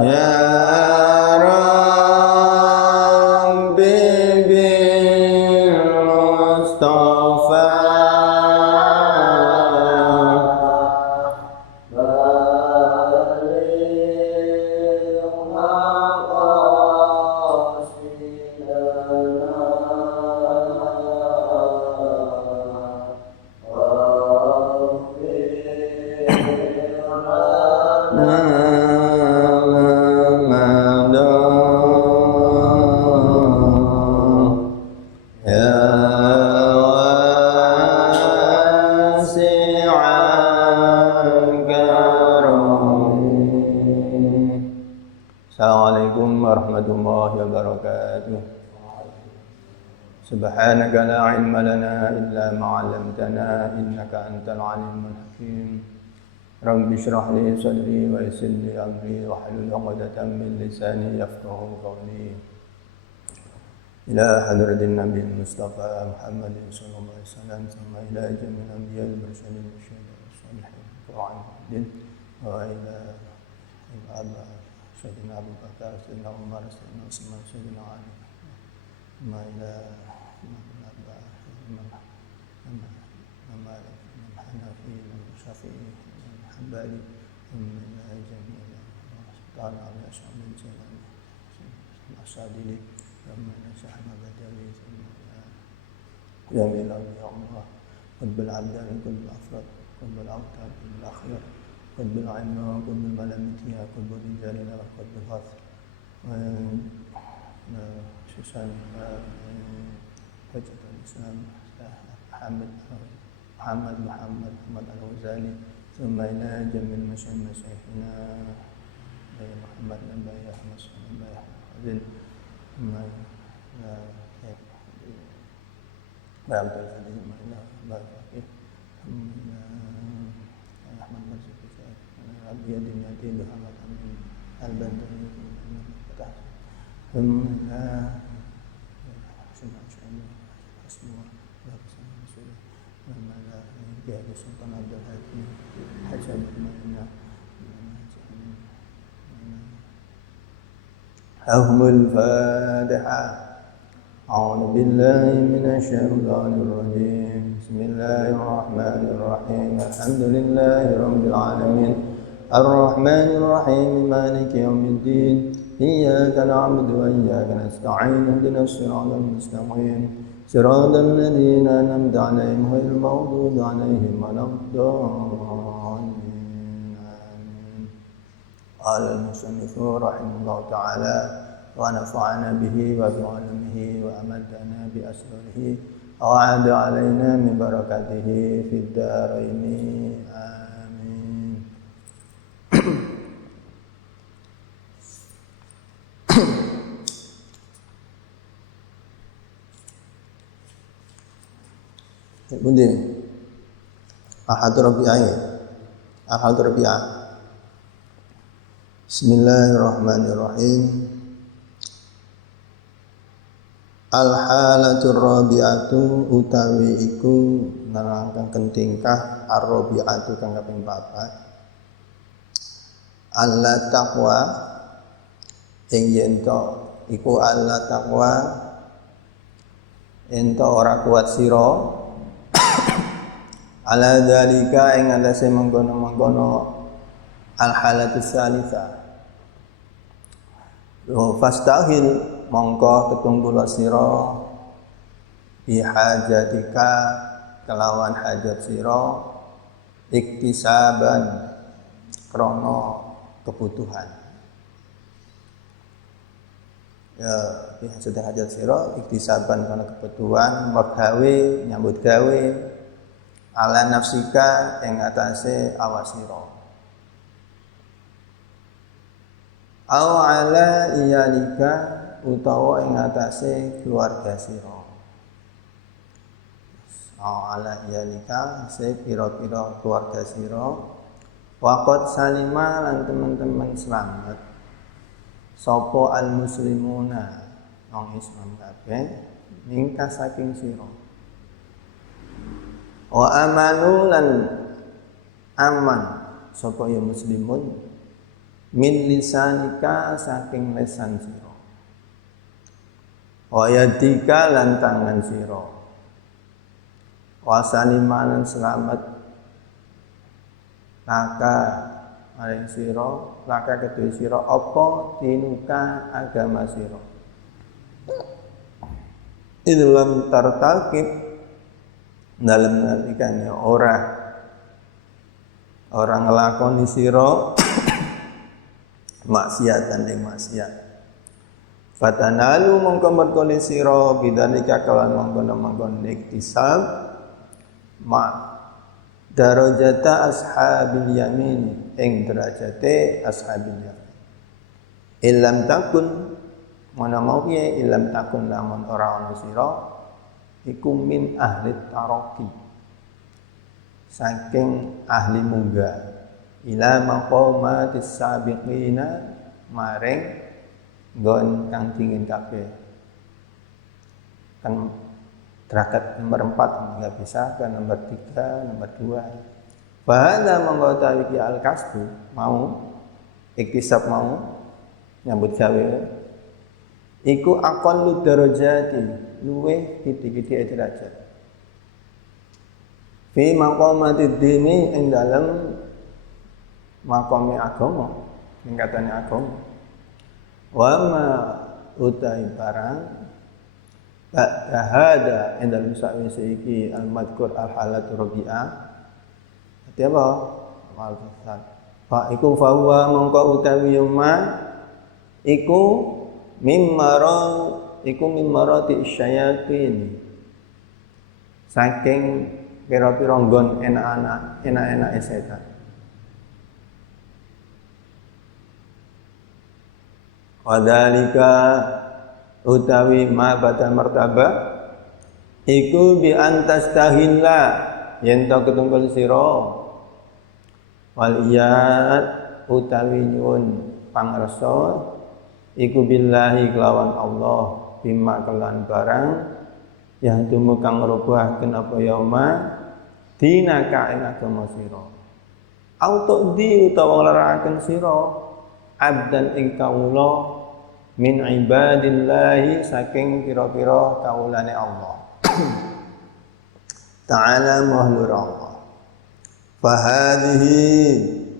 Ya Rabbi bil Mustafa Assalamualaikum warahmatullahi wabarakatuh. Subhanaka la ilma lana illa ma 'allamtana innaka antal alimul hakim. Rabbi shrah li sadri wa yassir li amri wa hlul 'uqdatam min lisani yafqahu qawli. Ila hadratin Nabi Mustafa Muhammadin sallallahu alaihi wasallam thumma ila jami'il anbiya'il mursalin wasyuhada'i wassalihin wa ila Sayyidina Abu Bakar, Sayyidina Umar, Sayyidina Utsman, Sayyidina Ali, ma ila Imam Hanafi, Imam Syafi'i, Imam Hanbali, ila jami'il ta'ala ala ashabil jalali, Asadili, Ramana Sahama Badawi, Ya Milah, Ya Allah, Qutbil Abdan, Qutbil Afrad, Qutbil Awtad, Qutbil Akhir, قطب العلم وقطب الملامتية قطب الرجال وقطب الغاث شيشان حجة الإسلام محمد الغزالي ثم إلى جميع مشايخنا محمد بن أحمد بن حزين ثم إلى عبد العزيز ثم إلى باقي ثم إلى أحمد مرزق بيد يدين بحمد أمين البندري ثم إلى حسنوا لا بسم الله ثم إلى جهاد السلطان عبد الحكيم حسن المدينة حكم الفاتحة أعوذ بالله من الشيطان الرجيم بسم الله الرحمن الرحيم الحمد لله رب العالمين الرحمن الرحيم مالك يوم الدين إياك نعبد وإياك نستعين اهدنا الصراط المستقيم صراط الذين أنعمت عليهم غير المغضوب عليهم ولا الضالين آمين. قال المصنف رحمه الله تعالى ونفعنا به وبعلمه وأمدنا بأسراره وأعاد علينا من بركاته في الدارين آمين. Bundi Ahad Rabi'ah. Bismillahirrahmanirrahim. Al-halatur rabi'atu utawi iku nerangkan tingkah ar-rabi'atu kang kaping 4. Allah taqwa ing yen to iku Allah taqwa ento ora kuat sira ala dzalika ing atase mengkono-mengkono al-halatus salisa. Fastahil mongko ketunggula sira bihajatika kelawan hajat sira iktisaban krana kebutuhan. Ya bihajatika hajat sira iktisaban krana kebutuhan magawe nyambut gawe ala nafsika ing atase awas sira. Au ala iyalika utawa ing atase keluarga sira. Au ala iyalika se pira-pira keluarga sira. Waqad salima lan teman-teman selamat. Sapa al muslimuna wong Islam kabeh mingka saking sira. Wa amanu lan aman sapa ya muslimun min lisanika saking lisan sira, wa yadika lan tangan sira, wa salimanan selamat laka maring sira, laka kedue sira apa dinuka agama sira. Idlam tartakib dalam nalikane orang ngelakoni sira maksiatan ing maksiat. Fatanalu mongko merkone sira bidzalika kawan mongkon iktisab ma darajata ashabil yamin ing derajate ashabil yamin. Illam takun mana mau piye illam takun lamun ora ana sira iku min ahli taraqi saking ahli munggah ila maqamatis sabiqina maring nggon kang dingin kabeh kan derajat nomor 4 enggak bisa ke nomor 3 nomor 2 bahana mengetahui ki al-kasbu mau iktisab mau nyambut gawe iku aqallu darajati luweh titik-titik derajat fi maqamatid dini ing dalem maqame agama tingkatane agama wa ma utai barang ba'da hada ing dalem sawise iki al-madkur al-halat rabi'ah ati apa al-fasad fa iku fa huwa mongko utawi ma iku mimmarati syayatin saking pira-pira nggon enak-enak setan. Wadhalika utawi ma bata martaba iku bi antastahilla yen to ketungkul sira wal iyad utawi nyuwun pangresa iku billahi kelawan Allah bima kelan barang yang tumukang rubahaken apa yauma dinaka ing agama sira auto di utawa nglaraken sira abdan ing kawula min ibadillahi saking pira-pira kawulane Allah ta'ala mahlur Allah fa hadhihi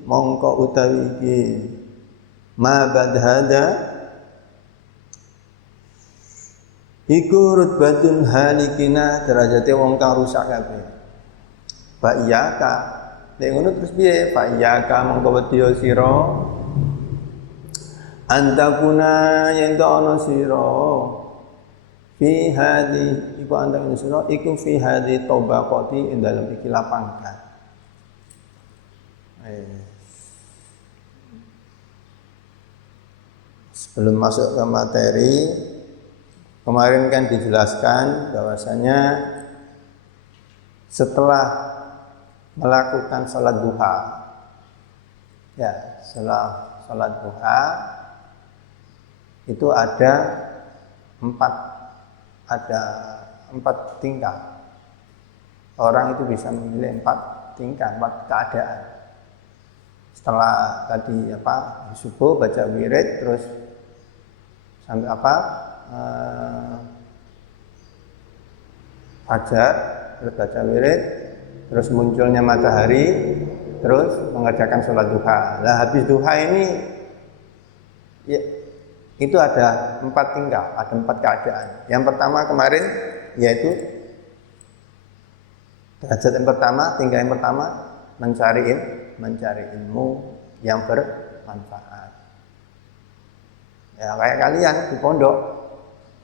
mongko utawi iki ma badhada iku rutbatun halikina derajate wong kang rusak kabeh. Fa iyyaka. Nek ngono terus piye? Fa iyyaka mongko wedya sira antakuna yen to ana sira fi hadi iku antang sira iku fi hadi tabaqati ing dalem iki lapangkan. Sebelum masuk ke materi kemarin kan dijelaskan bahwasanya setelah melakukan salat duha, ya setelah salat duha itu ada empat tingkah. Orang itu bisa memilih 4 tingkah, 4 keadaan. Setelah tadi subuh baca wirid terus sampai fajar terus baca wirid terus munculnya matahari terus mengerjakan sholat duha. Lah habis duha ini ya, itu ada 4 tingkah, ada 4 keadaan. Yang pertama kemarin yaitu derajat yang pertama, tingkah yang pertama mencari ilmu yang bermanfaat. Ya kayak kalian di pondok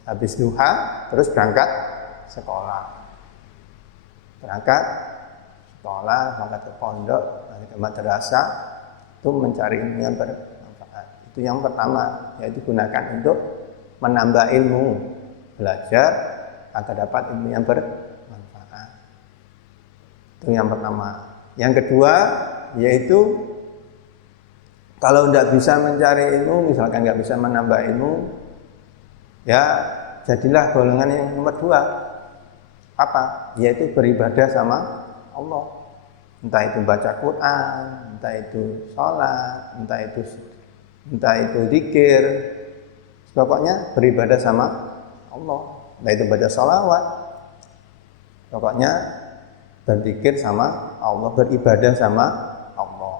habis duha terus berangkat sekolah, berangkat ke pondok, nanti ke madrasah itu mencari ilmu yang bermanfaat. Itu yang pertama, yaitu gunakan untuk menambah ilmu, belajar agar dapat ilmu yang bermanfaat. Itu yang pertama. Yang kedua yaitu kalau tidak bisa mencari ilmu, misalkan nggak bisa menambah ilmu, ya jadilah golongan yang nomor 2. Apa? Yaitu beribadah sama Allah. Entah itu baca Quran, entah itu sholat, entah itu entah itu zikir, pokoknya beribadah sama Allah, entah itu baca sholawat, pokoknya berzikir sama Allah, beribadah sama Allah.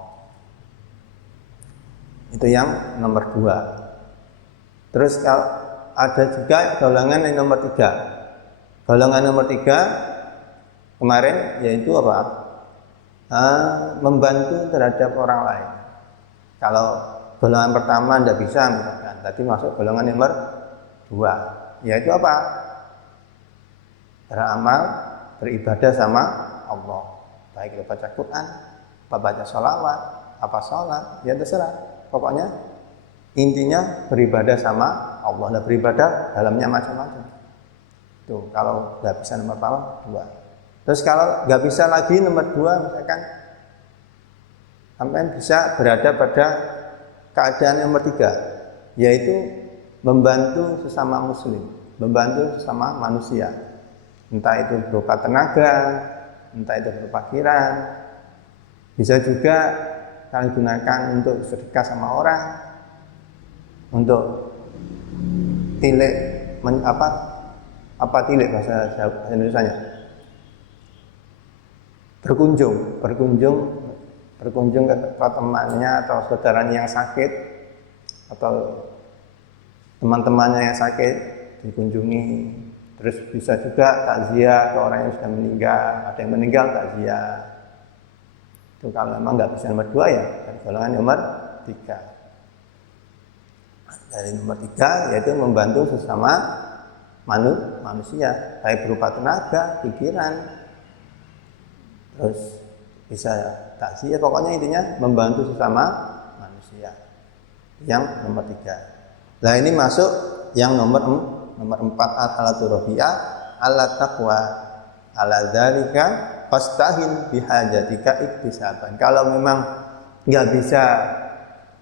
Itu yang nomor 2. Terus kalau ada juga golongan yang nomor 3. Golongan nomor 3 kemarin yaitu apa? Membantu terhadap orang lain. Kalau golongan pertama tidak bisa misalkan, tadi masuk golongan nomor 2, yaitu apa? Beramal, beribadah sama Allah, baik baca Quran, apa baca sholawat, apa sholat, ya terserah. Pokoknya intinya beribadah sama Allah. Dan beribadah dalamnya macam-macam. Tuh, kalau nggak bisa nomor pertama 2. Terus kalau nggak bisa lagi nomor 2, misalkan sampai bisa berada pada keadaan nomor 3, yaitu membantu sesama muslim, membantu sesama manusia. Entah itu berupa tenaga, entah itu berupa pikiran. Bisa juga kalian gunakan untuk sedekah sama orang, untuk tilik, apa tilik bahasa Indonesianya? Berkunjung ke tempat temannya atau saudaranya yang sakit, atau teman-temannya yang sakit dikunjungi. Terus bisa juga takziah ke orang yang sudah meninggal, ada yang meninggal takziah. Itu kalau memang nggak bisa nomor 2 ya dari golongan nomor 3. Dari nomor 3 yaitu membantu sesama manusia, baik berupa tenaga, pikiran, terus bisa takziah, pokoknya intinya membantu sesama manusia. Yang nomor 3. Nah ini masuk yang nomor 4, al-turabiyah ala taqwa ala dzalika fastahin bihajatika iktisaban. Kalau memang nggak bisa,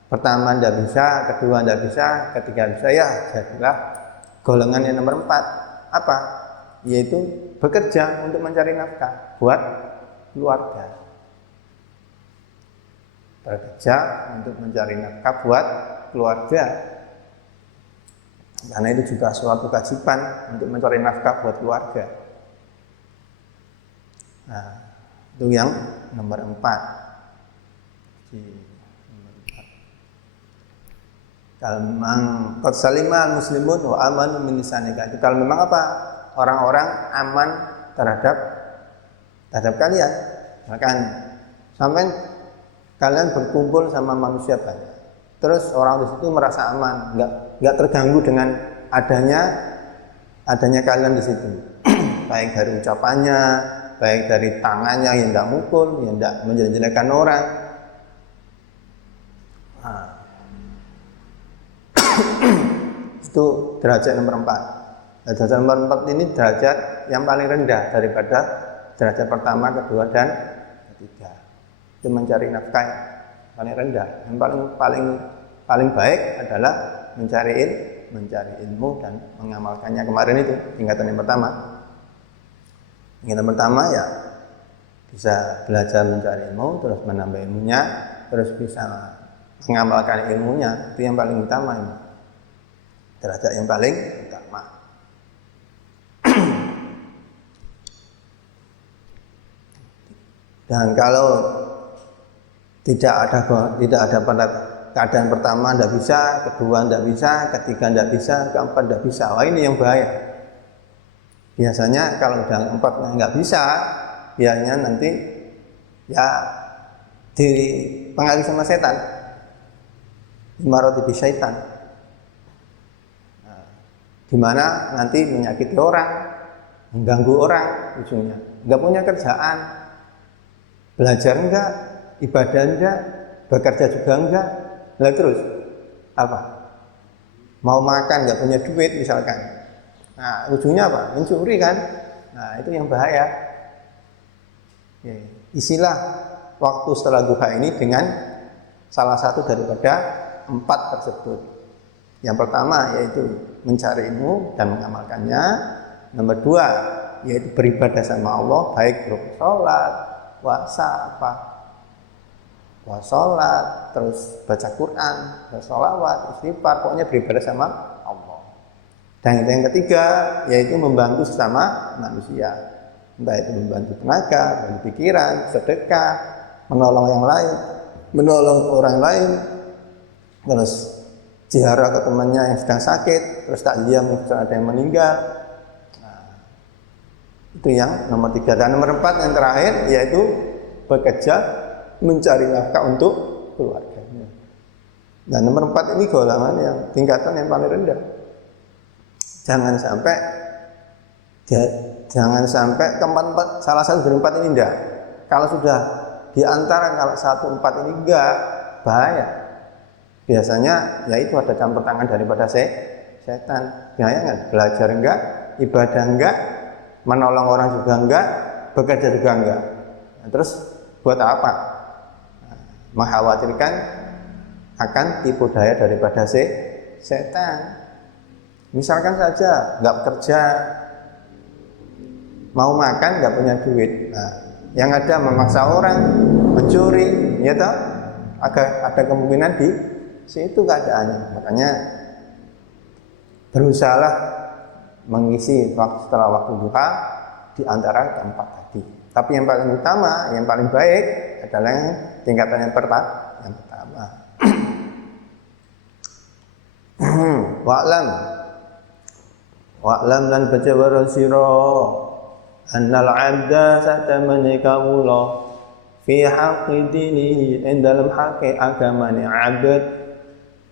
pertama nggak bisa, kedua nggak bisa, ketiga bisa, ya jadilah golongan yang nomor 4. Apa? Yaitu bekerja untuk mencari nafkah buat keluarga. Bekerja untuk mencari nafkah buat keluarga. Karena itu juga suatu kewajiban untuk mencari nafkah buat keluarga. Nah, itu yang nomor 4. Kalau memang qad salima muslimun wa amanu min lisanika. Kalau memang apa? Orang-orang aman terhadap kalian. Bahkan sampai kalian berkumpul sama manusia banyak, terus orang di situ merasa aman, nggak terganggu dengan adanya kalian di situ. Baik dari ucapannya, baik dari tangannya yang tidak mukul, yang tidak menjelek-jelekan orang. Nah, itu derajat nomor 4. Derajat nomor 4 ini derajat yang paling rendah daripada derajat pertama, kedua, dan ketiga. Itu mencari nafkah paling rendah. Yang paling baik adalah mencari ilmu dan mengamalkannya. Kemarin itu tingkatan yang pertama. Tingkatan pertama ya bisa belajar mencari ilmu, terus menambah ilmunya, terus bisa mengamalkan ilmunya. Itu yang paling utama ini. Derajat yang paling utama. Dan kalau tidak ada pada keadaan pertama tidak bisa, kedua tidak bisa, ketiga tidak bisa, keempat tidak bisa. Wah, ini yang bahaya. Biasanya kalau udah 4 nggak bisa, biasanya nanti ya dipengaruhi sama setan, dimaroti syaitan. Nah, dimana nanti menyakiti orang, mengganggu orang, ujungnya nggak punya kerjaan, belajar enggak, ibadah enggak, bekerja juga enggak. Lah terus apa? Mau makan nggak punya duit misalkan. Nah, ujungnya apa? Mencuri kan? Nah, itu yang bahaya. Isilah waktu setelah duha ini dengan salah satu daripada 4 tersebut. Yang pertama yaitu mencari ilmu dan mengamalkannya. Nomor 2 yaitu beribadah sama Allah, baik berupa sholat, puasa, apa, sholat, terus baca Quran, sholawat, istighfar, pokoknya beribadah sama Allah. Dan yang ketiga yaitu membantu sesama manusia, entah itu membantu tenaga, membantu pikiran, sedekah, menolong yang lain, menolong orang lain, terus ziarah ke temannya yang sedang sakit, terus takziah misalnya ada yang meninggal. Nah, itu yang nomor 3. Dan nomor 4 yang terakhir yaitu bekerja mencari nafkah untuk keluarganya. Dan nomor 4 ini golongan yang tingkatan yang paling rendah. Jangan sampai keempat salah satu dari 4 ini enggak. Kalau sudah di antara kalau 1, 4 ini enggak, bahaya. Biasanya yaitu ada campur tangan daripada setan. Jangan belajar enggak, ibadah enggak, menolong orang juga enggak, bekerja juga enggak. Nah, terus buat apa? Nah, mengkhawatirkan akan tipu daya daripada setan. Misalkan saja nggak kerja, mau makan nggak punya duit, nah, yang ada memaksa orang, mencuri, ya toh, ada kemungkinan di situ keadaannya. Makanya berusahalah mengisi waktu setelah waktu duha di antara keempat tadi. Tapi yang paling utama, yang paling baik adalah yang tingkatan yang pertama. Wa'lam lan baca warasira annal 'abda satamani kawula fi haqqi dinihi ing dalam haqqi agamane 'abd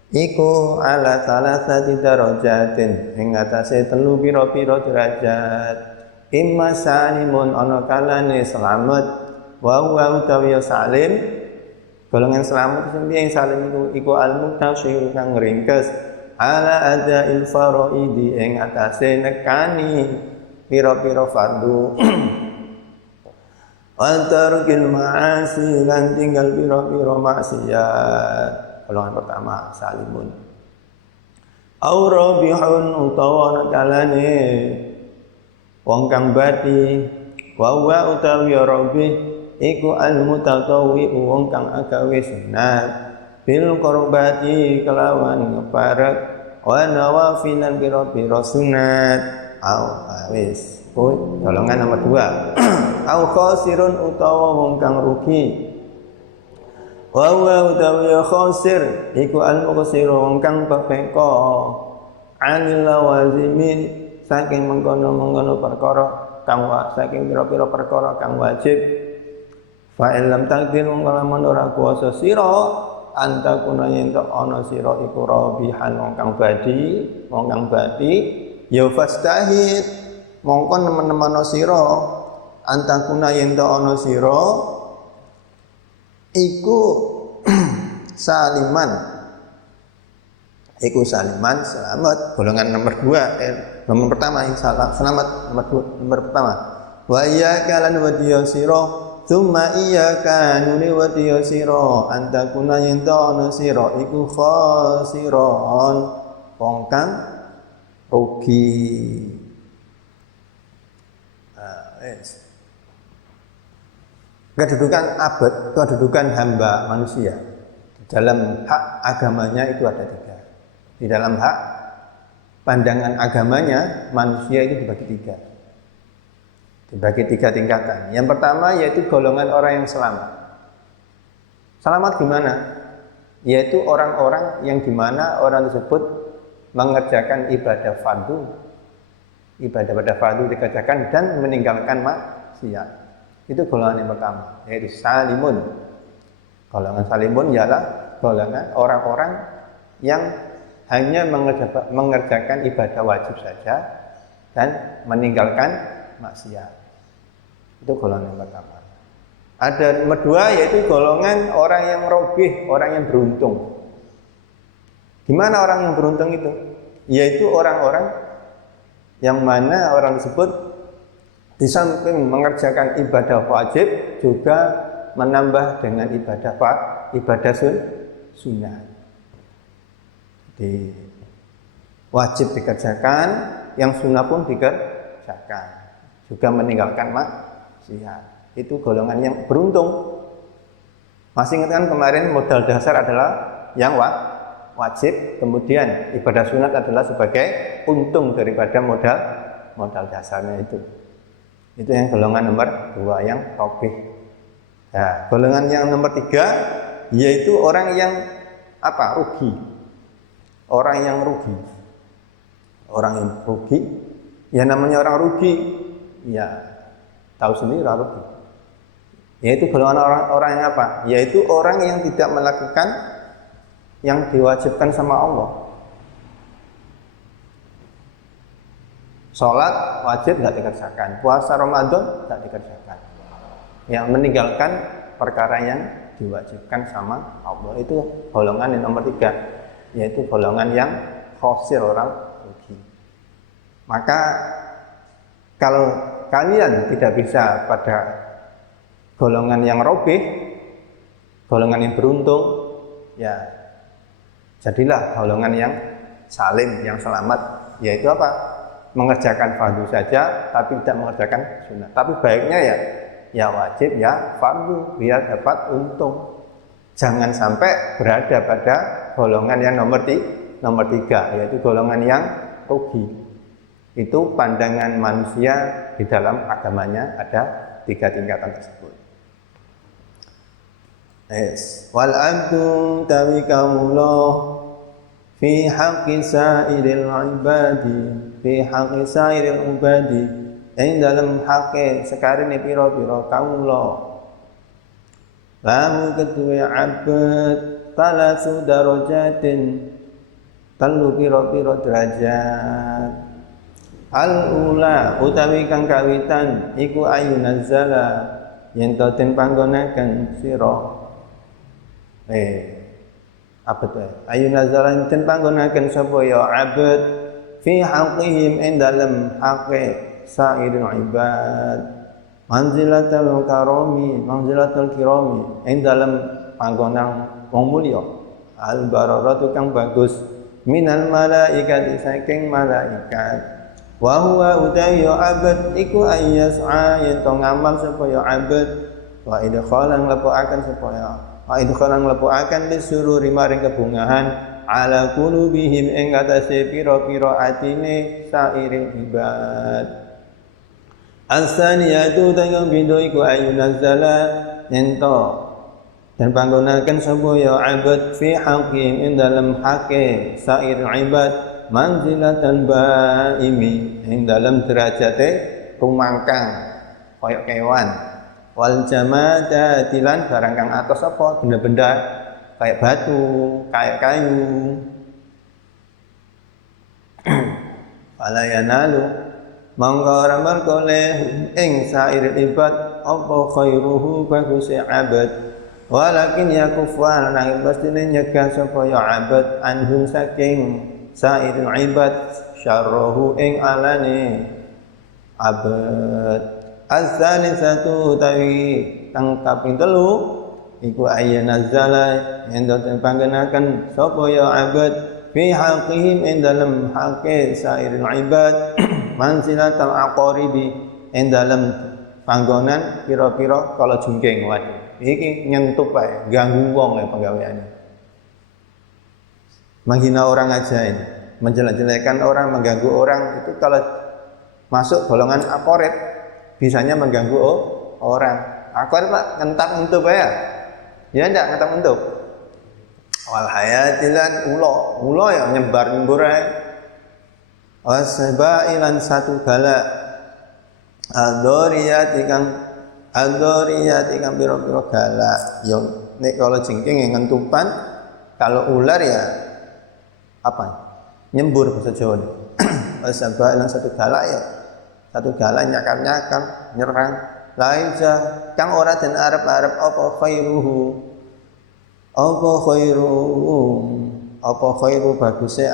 iku ala salasati darajatin ing atase 3 pira-pira derajat. Imma salimun ana kalane selamat wa huwa utawi salim. Golongan selamat sing salim iku al-muqtasyir kang ringkes ala adail faraidi ing atase nekani pira-pira fardu antarukil ma'asi lan tinggal pira-pira maksiat. Golongan pertama salimun au rabihun utawa nakalane wong kang bati wa huwa utawi rabih iku al mutatawwi wong kang agawe sunat bil qurbati kelawan ngeparek wa nawafilan pira-pira sunat wis golongan nomor 2 au khasirun utawa wong kang rugi wa huwa utawi khasir iku al muqsir wong kang pepeko anil lawazimi saking mengkono-mengkono perkara kang saking pira-pira perkara kang wajib fa illam taqdir wong lamun ora kuwasa sira antakuna yen tok ana sira iku rabihan wong kang badi ya fastahid mongko nemen-nemen sira antakuna yen tok ana sira iku saliman selamat. Golongan nomor 2 nomor pertama yang selamat nomor pertama wa iyyaka lan wadiya sira Tsumma iyyaka nuli wa tiyasira antakuna yentana sira iku khasiron wong kang rugi. Kedudukan abad, kedudukan hamba manusia dalam hak agamanya itu ada 3. Di dalam hak pandangan agamanya manusia itu dibagi 3. Dibagi 3 tingkatan. Yang pertama yaitu golongan orang yang selamat. Selamat gimana? Yaitu orang-orang yang dimana orang tersebut mengerjakan ibadah fardu. Ibadah pada fardu dikerjakan dan meninggalkan maksiat. Itu golongan yang pertama, yaitu salimun. Golongan salimun ialah golongan orang-orang yang hanya mengerjakan ibadah wajib saja dan meninggalkan maksiat. Itu golongan yang pertama. Ada nomor 2 yaitu golongan orang yang robih, orang yang beruntung. Gimana orang yang beruntung itu? Yaitu orang-orang yang mana orang tersebut di samping mengerjakan ibadah wajib juga menambah dengan ibadah sunnah. Di wajib dikerjakan, yang sunnah pun dikerjakan, juga meninggalkan maksiat. Itu golongan yang beruntung. Masih ingat kan kemarin modal dasar adalah yang wajib, kemudian ibadah sunat adalah sebagai untung daripada modal dasarnya itu. Itu yang golongan nomor 2 yang robih. Nah, golongan yang nomor 3 yaitu orang yang rugi. Orang yang rugi. Orang yang rugi, ya namanya orang rugi, ya tahu sendiri orang rugi. Yaitu golongan orang yang apa? Yaitu orang yang tidak melakukan yang diwajibkan sama Allah. Sholat wajib tidak dikerjakan, puasa Ramadan tidak dikerjakan. Yang meninggalkan perkara yang diwajibkan sama Allah, itu golongan yang nomor 3, yaitu golongan yang khosir, orang rugi. Maka kalau kalian tidak bisa pada golongan yang robih, golongan yang beruntung, ya jadilah golongan yang salim, yang selamat, yaitu apa? Mengerjakan fardu saja tapi tidak mengerjakan sunnah. Tapi baiknya ya wajib, ya fardu, biar dapat untung. Jangan sampai berada pada golongan yang nomor 3, yaitu golongan yang rugi. Itu pandangan manusia di dalam agamanya ada 3 tingkatan tersebut. Wal abdu tawikamullah fi haqqi sa'iril ibadi, fi haqqi sa'iril ibadi, ing dalam haqqi sekarene pira-pira kawula. Lahu kedua abad talasu darajatin, telu pira-pira derajat. Al-ula utawi kang kawitan iku ayunazzala, yen to den panggonaken sira abad ayunazzala den panggonaken sapa ya abad fi haqqihim ing dalem haqqe sairil ibad, manzilatul kirami ing dalem panggonan wong mulya, al bararatu kang bagus, minal malaikati saking malaikat. Wa huwa utawi ya abad iku ayyas'a yen to ngamal sapa ya abad, wa idkhalan lepuaken lisururi maring kebungahan, ala qulubihim ing atase pira-pira atine sairil ibad. As-saniyatu tanggung bido iku ayunazzala ento dan panggonaken sapa ya abad fi haqqin ing dalem haqqe sairil ibad, manzilatan baimi ing dalem derajate rumangkang kaya kewan, wal jamadati lan barang kang atos apa benda-benda kayak batu, kayak kayu. Fala yanalu mangka ora merkoleh ing sairil ibad apa khairuhu baguse abad, walakin yakufan nang pastine nyegah sapa ya abad anhum saking sairil ibad syarruhu ing alane abad. Az-zalisatu tawi kang kaping 3 iku ayyanazzala yen den panggenaken sapa ya abad fi haqqihim ing dalem haqqe sairil ibad, manzilatal aqaribi ing dalem panggonan pira-pira kala jengking. Waduh, iki nyentup ae, ganggu wong ya penggaweane. Menghina orang aja ini, menjelek-jelekan orang, mengganggu orang, itu kalau masuk golongan aqarib bisanya mengganggu orang. Aqarib Pak ngentak-entup ya. Ya ndak ngentak-entup. Wal hayatilan ula ya nyebar-nyembur ae. Wasbailan satu gala adoriyati kang pira-pira gala. Ya nek kalau jengking yang ngentupan, kalau ular ya apa? Nyembur bahasa Jawa. Wasbailan satu gala ya. Satu gala nyakal-nyakal, nyerang. Lain kang ora den arep-arep apa khairuhu. Apa khairu baguse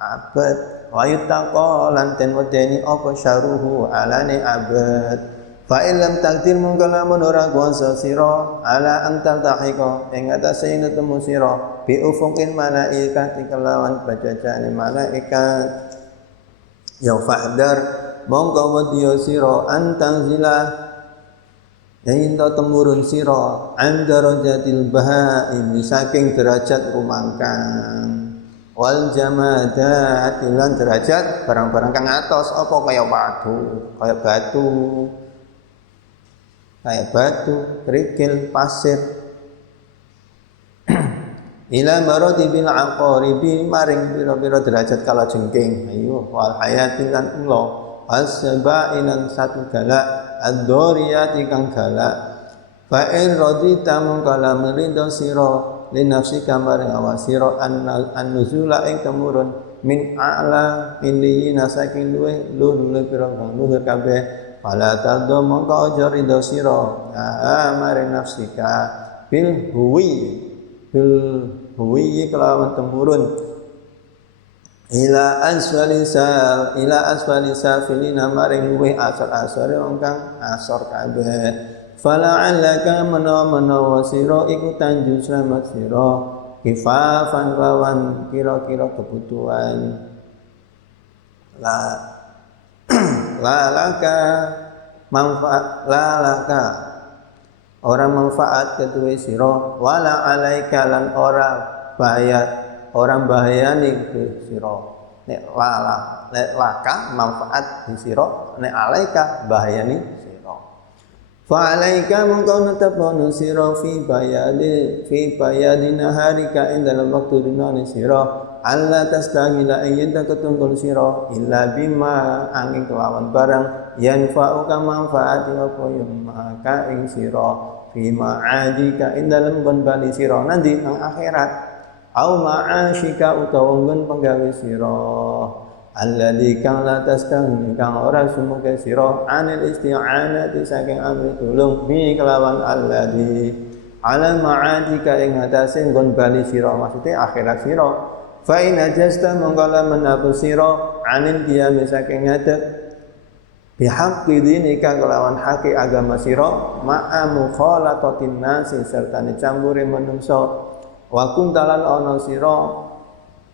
abad. Wa yuttaqa lan den wedeni apa syaruhu alane abad. Fa illam takdir mungkalamun ora kuasa sira ala antal tahiqa ing atase nutemu sira bi ufuqin malaikati kelawan bajajane malaikat. Ya fahdar mongko wedya sira antangzila yen to temurun sira andarajatil bahaim saking derajat rumangkang wal jamadat lan derajat barang-barang kang atos apa kaya watu kaya batu kerikil pasir ila maratibil aqaribi maring pira-pira derajat kalajengking ayo wal hayati lan ula asbainan satu galak ad-doriyati kang galak fa in radita mongkala merido sira li nafsika maring awasira an-nuzula ing temurun min a'la indiyina saking luweh luhur pira kang luhur kabeh fala taddo mongko aja rido sira maring nafsika bil huwi kelawan temurun ila asfali safilina maring luweh asar-asare wong kang asor kabeh fala'allaka menawa sira iku tanjung slamet sira kifafan lawan kira-kira kebutuhan lalaka orang manfaat ketuwe sira wala alaika lan orang bahayani ke sira nek laka manfaat di sira nek alaika bahayani sira fa alaika mongko netepno sira fi bayadi naharika ing dalam waktu dinane sira alla tastagila ing yen ketunggul sira illa bima angin kelawan barang yanfa'uka manfaati apa maka ing sira fi ma'adika ing dalam kon bali sira nanti nang akhirat au ma'asyika utawa nggon penggawe sira alladzi kang la tastaghni kang ora sumuke sira anil isti'anati saking amri tulung bi kelawan alladzi ala ma'adika ing atase nggon bali sira maksude akhirat sira fa in ajasta mongkala menabu sira anil qiyam saking ngadeg bihaqqi dinika kelawan haki agama sira ma'a mukhalatatin nasi serta campure manungsa wa kuntalan ana sira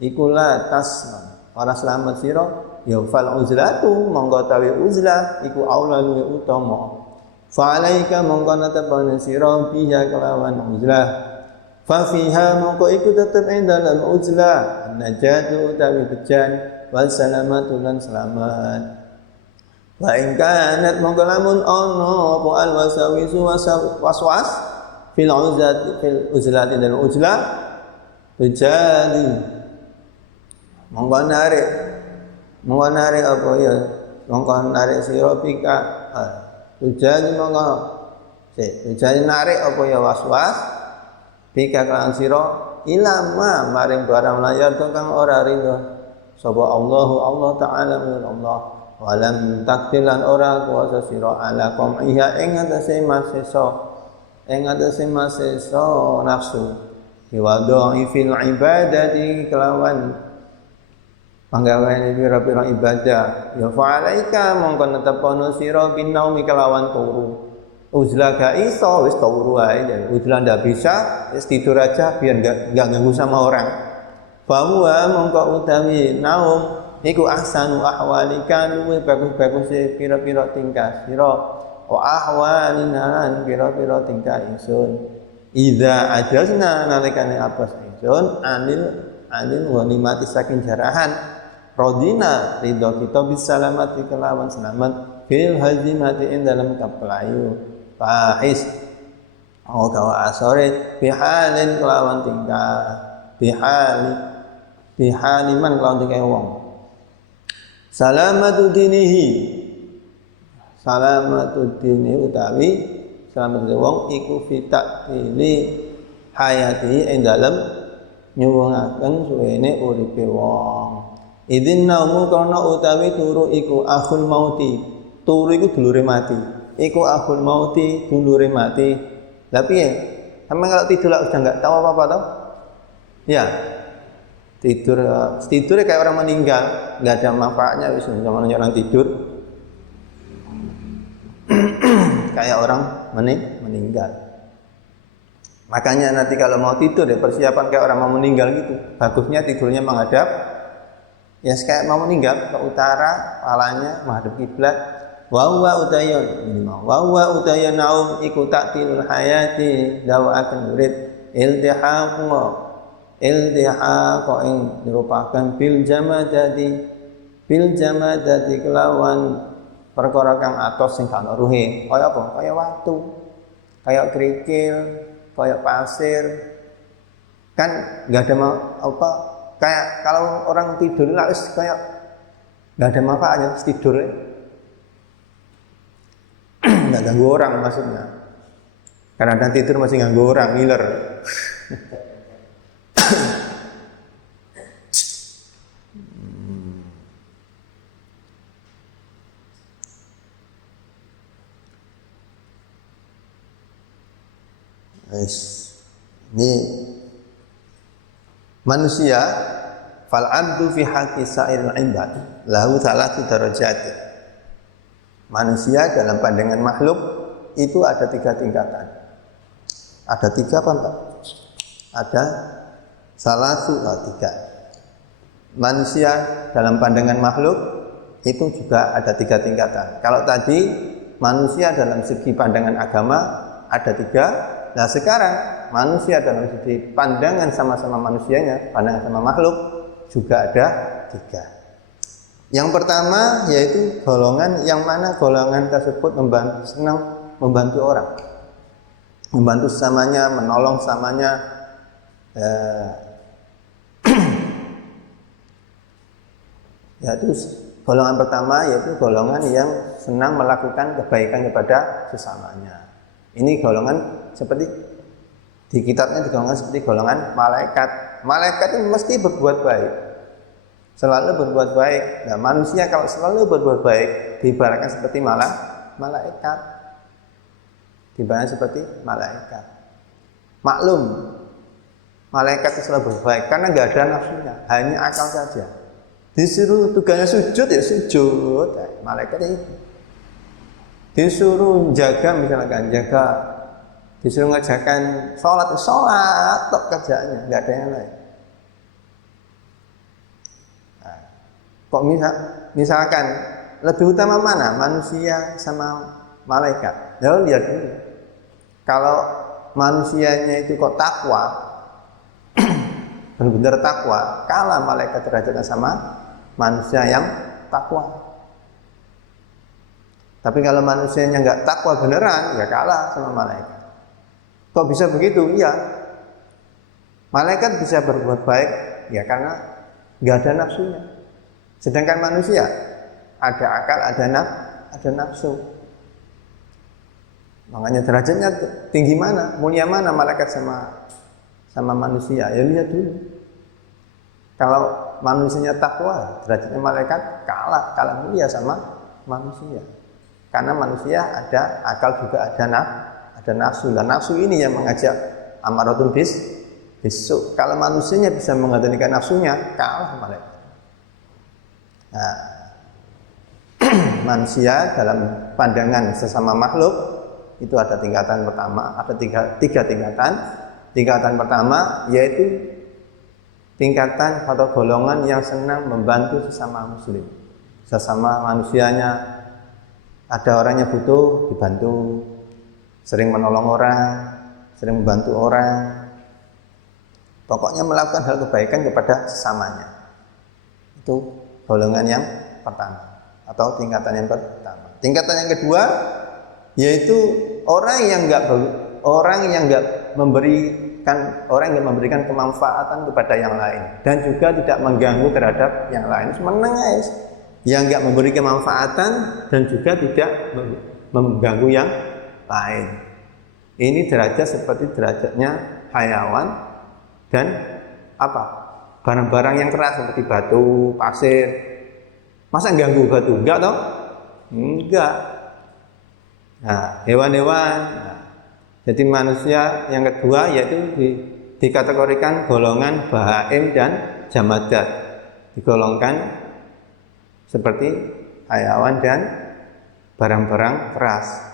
iku la tas ora slamet sira ya fal uzlatu monggo tawi uzlah iku aula luwih utama fa alaika monggo natapane sira biha kelawan uzlah fa fiha monggo iku tetep ing dalam uzlah najatu utawi bejan wal salamatu lan selamat wa in kanat monggo lamun ana apa al wasawisu waswas fil uzlati dan uzlah jadi monggo narik apa ya monggo narik sira pika jadi monggo jadi narik apa ya waswas pika kan sira ilama maring barang layar to kang ora ridho sapa Allah taala Allah walam takdilan ora kuasa sira ala qom'iha ing atase masesa nafsu diwadai fil ibadati kelawan panggaweane pira-pira ibadah ya fa'alaika mongko netepono sira binaumi kelawan turu uzlah gak iso wis turu ae uzlah ndak bisa wis tidur aja biar enggak ganggu sama orang bahwa mongko utawi naum iku ahsanu ahwalika luwih bagus-bagus pira-pira tingkah sira wa ahwalina pira-pira tingkah ingsun idza ajazna nalikane apes ingsun anil wanimati saking jarahan rodina ridho kita bisalamati kelawan selamat fil hazimati ing dalam kapelayu fahis kawa asore bihalin kelawan tingkah bihaliman kelawan tingkah wong salamatu dinihi utawi selamat wong iku fitak ini hayati ing dalem nyuwungaken suwene uripe wong idin naumu karena utawi turu iku akhul mauti turu iku dulure mati iku akhul mauti dulure mati lha piye sampe kalau tidur udah enggak tahu apa-apa toh ya tidurnya kayak orang meninggal enggak ada manfaatnya wis zaman orang tidur kayak orang meninggal. Makanya nanti kalau mau tidur ya persiapan kayak orang mau meninggal gitu. Bagusnya tidurnya menghadap ya kayak mau meninggal ke utara, kepalanya menghadap kiblat. Wa huwa utayun minimal. Wa huwa utayun naum iku taktilul hayati dawakan murid iltihaqu ing merupakan bil jamadati kelawan perkara kang atos sing kana ruhe. Kaya apa? Kaya watu, kaya kerikil, kaya pasir. Kan enggak ada apa kayak kalau orang tidur lah kayak enggak ada manfaatnya tidur. Enggak ganggu orang maksudnya. Karena ada tidur masih ganggu orang, ngiler. Ini manusia fal abdu fi haqqi sa'iril ibad lahu thalathu darajat. Manusia dalam pandangan makhluk itu ada 3 tingkatan. Ada 3 apa enggak? Ada salatu 3. Manusia dalam pandangan makhluk itu juga ada 3 tingkatan. Kalau tadi manusia dalam segi pandangan agama ada 3. Nah sekarang manusia dalam segi pandangan sama-sama manusianya, pandangan sama makhluk juga ada 3. Yang pertama yaitu golongan yang mana golongan tersebut senang membantu orang, membantu sesamanya, menolong sesamanya. Yaitu golongan pertama yaitu golongan yang senang melakukan kebaikan kepada sesamanya. Ini golongan seperti di kitabnya digolongkan seperti golongan malaikat. Malaikat itu mesti berbuat baik, selalu berbuat baik. Nah manusia kalau selalu berbuat baik diibaratkan seperti malaikat, diibaratkan seperti malaikat. Maklum, malaikat itu selalu berbuat baik karena nggak ada nafsunya, hanya akal saja. Disuruh tugasnya sujud ya sujud. Malaikat itu disuruh jaga, misalkan jaga, disuruh ngajarkan sholat tok kerjaannya, nggak ada yang lain. Nah, kok misalkan lebih utama mana manusia sama malaikat? Ya lihat dulu. Kalau manusianya itu kok takwa, benar-benar takwa, kalah malaikat derajatnya sama manusia yang takwa. Tapi kalau manusianya nggak takwa beneran, ya kalah sama malaikat. Kok bisa begitu? Iya. Malaikat bisa berbuat baik ya karena nggak ada nafsunya. Sedangkan manusia ada akal, ada nafsu. Makanya derajatnya tinggi mana, mulia mana malaikat sama manusia? Ya lihat dulu. Kalau manusianya takwa, derajatnya malaikat kalah mulia sama manusia. Karena manusia ada akal juga ada nafsu. Dan nafsu ini yang mengajak amaratun bisu. Kalau manusianya bisa mengendalikan nafsunya, kalah malaikat. Nah, manusia dalam pandangan sesama makhluk itu ada tingkatan pertama, ada tiga tingkatan. Tingkatan pertama yaitu tingkatan atau golongan yang senang membantu sesama muslim, sesama manusianya. Ada orang yang butuh dibantu, sering menolong orang, sering membantu orang. Pokoknya melakukan hal kebaikan kepada sesamanya. Itu golongan yang pertama atau tingkatan yang pertama. Tingkatan yang kedua yaitu orang yang enggak memberikan kemanfaatan kepada yang lain dan juga tidak mengganggu terhadap yang lain. Meneng guys. Yang enggak memberi kemanfaatan dan juga tidak mengganggu yang lain. Ini derajat seperti derajatnya hayawan dan apa? Barang-barang yang keras seperti batu, pasir. Masa ganggu batu? Enggak toh? Enggak. Nah, hewan-hewan. Jadi manusia yang kedua yaitu dikategorikan golongan bahaim dan jamadat. Digolongkan seperti hayawan dan barang-barang keras.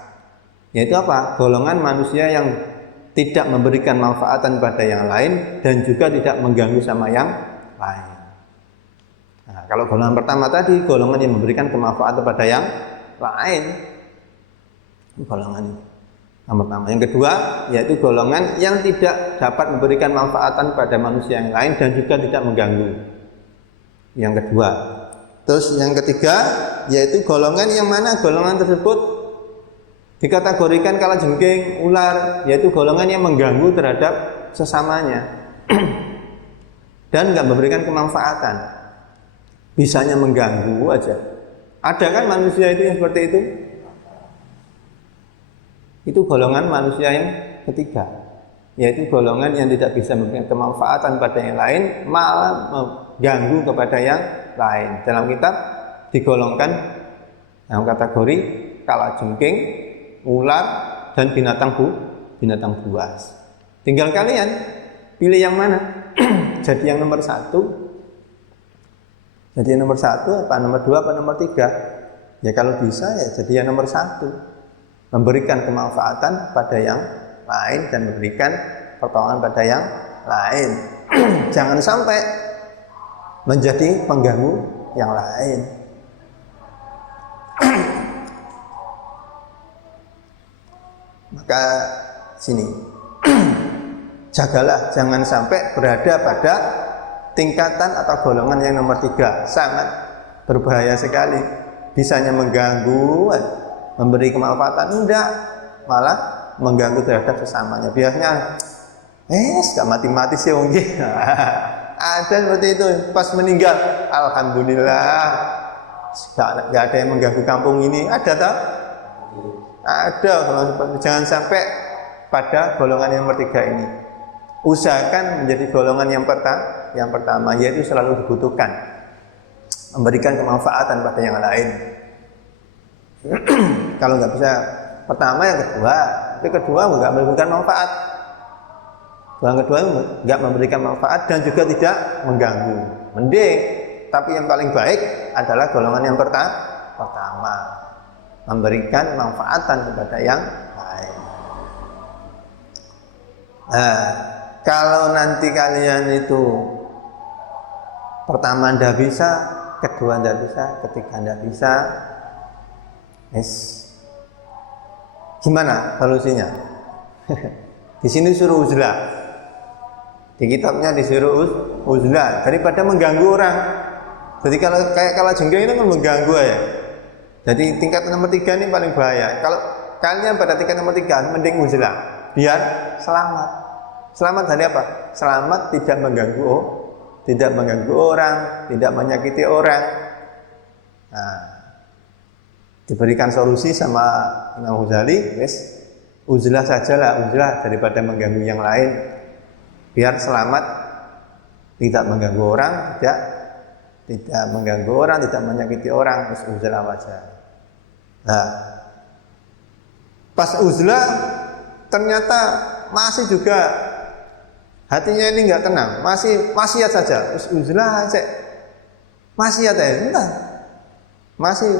Yaitu apa? Golongan manusia yang tidak memberikan manfaatan pada yang lain dan juga tidak mengganggu sama yang lain. Nah, kalau golongan pertama tadi golongan yang memberikan kemanfaatan pada yang lain. Golongan ini yang pertama. Yang kedua yaitu golongan yang tidak dapat memberikan manfaatan pada manusia yang lain dan juga tidak mengganggu. Yang kedua. Terus yang ketiga yaitu golongan yang mana golongan tersebut dikategorikan kalajengking, ular, yaitu golongan yang mengganggu terhadap sesamanya dan nggak memberikan kemanfaatan, bisanya mengganggu aja. Ada kan manusia itu yang seperti itu? Itu golongan manusia yang ketiga, yaitu golongan yang tidak bisa memberikan kemanfaatan pada yang lain, malah mengganggu kepada yang lain. Dalam kitab digolongkan dalam kategori kalajengking, ular, dan binatang buas. Tinggal kalian pilih yang mana. Jadi yang nomor satu. Jadi yang nomor satu apa nomor dua apa nomor tiga? Ya kalau bisa ya jadi yang nomor satu. Memberikan kemanfaatan pada yang lain dan memberikan pertolongan pada yang lain. Jangan sampai menjadi pengganggu yang lain. Maka sini jagalah jangan sampai berada pada tingkatan atau golongan yang nomor tiga. Sangat berbahaya sekali, bisanya mengganggu, memberi kemanfaatan enggak, malah mengganggu terhadap sesamanya. Biasanya gak mati-mati sih ada seperti itu. Pas meninggal alhamdulillah gak ada yang mengganggu kampung ini. Ada tak? Ada. Jangan sampai pada golongan yang nomor tiga ini. Usahakan menjadi golongan yang pertama, yaitu selalu dibutuhkan, memberikan kemanfaatan pada yang lain. Kalau nggak bisa pertama, yang kedua. Tapi kedua nggak memberikan manfaat. Yang kedua nggak memberikan manfaat dan juga tidak mengganggu. Mending, tapi yang paling baik adalah golongan yang pertama, memberikan manfaatan kepada yang lain. Nah, kalau nanti kalian itu pertama ndak bisa, kedua ndak bisa, ketiga ndak bisa, gimana solusinya? Di sini suruh uzlah. Di kitabnya disuruh uzlah daripada mengganggu orang. Jadi kalau kayak kalajengking itu kan mengganggu ya. Jadi tingkat nomor 3 ini paling bahaya. Kalau kalian pada tingkat nomor 3 mending uzlah biar selamat. Selamat dari apa? Selamat tidak mengganggu orang, tidak menyakiti orang. Nah, diberikan solusi sama Imam Ghazali, uzlah sajalah, uzlah daripada mengganggu yang lain, biar selamat, tidak mengganggu orang, tidak mengganggu orang, tidak menyakiti orang, uzlah saja. Nah, pas uzlah ternyata masih juga hatinya ini nggak tenang, masih maksiat saja, uzlah aja, maksiat aja, entah, masih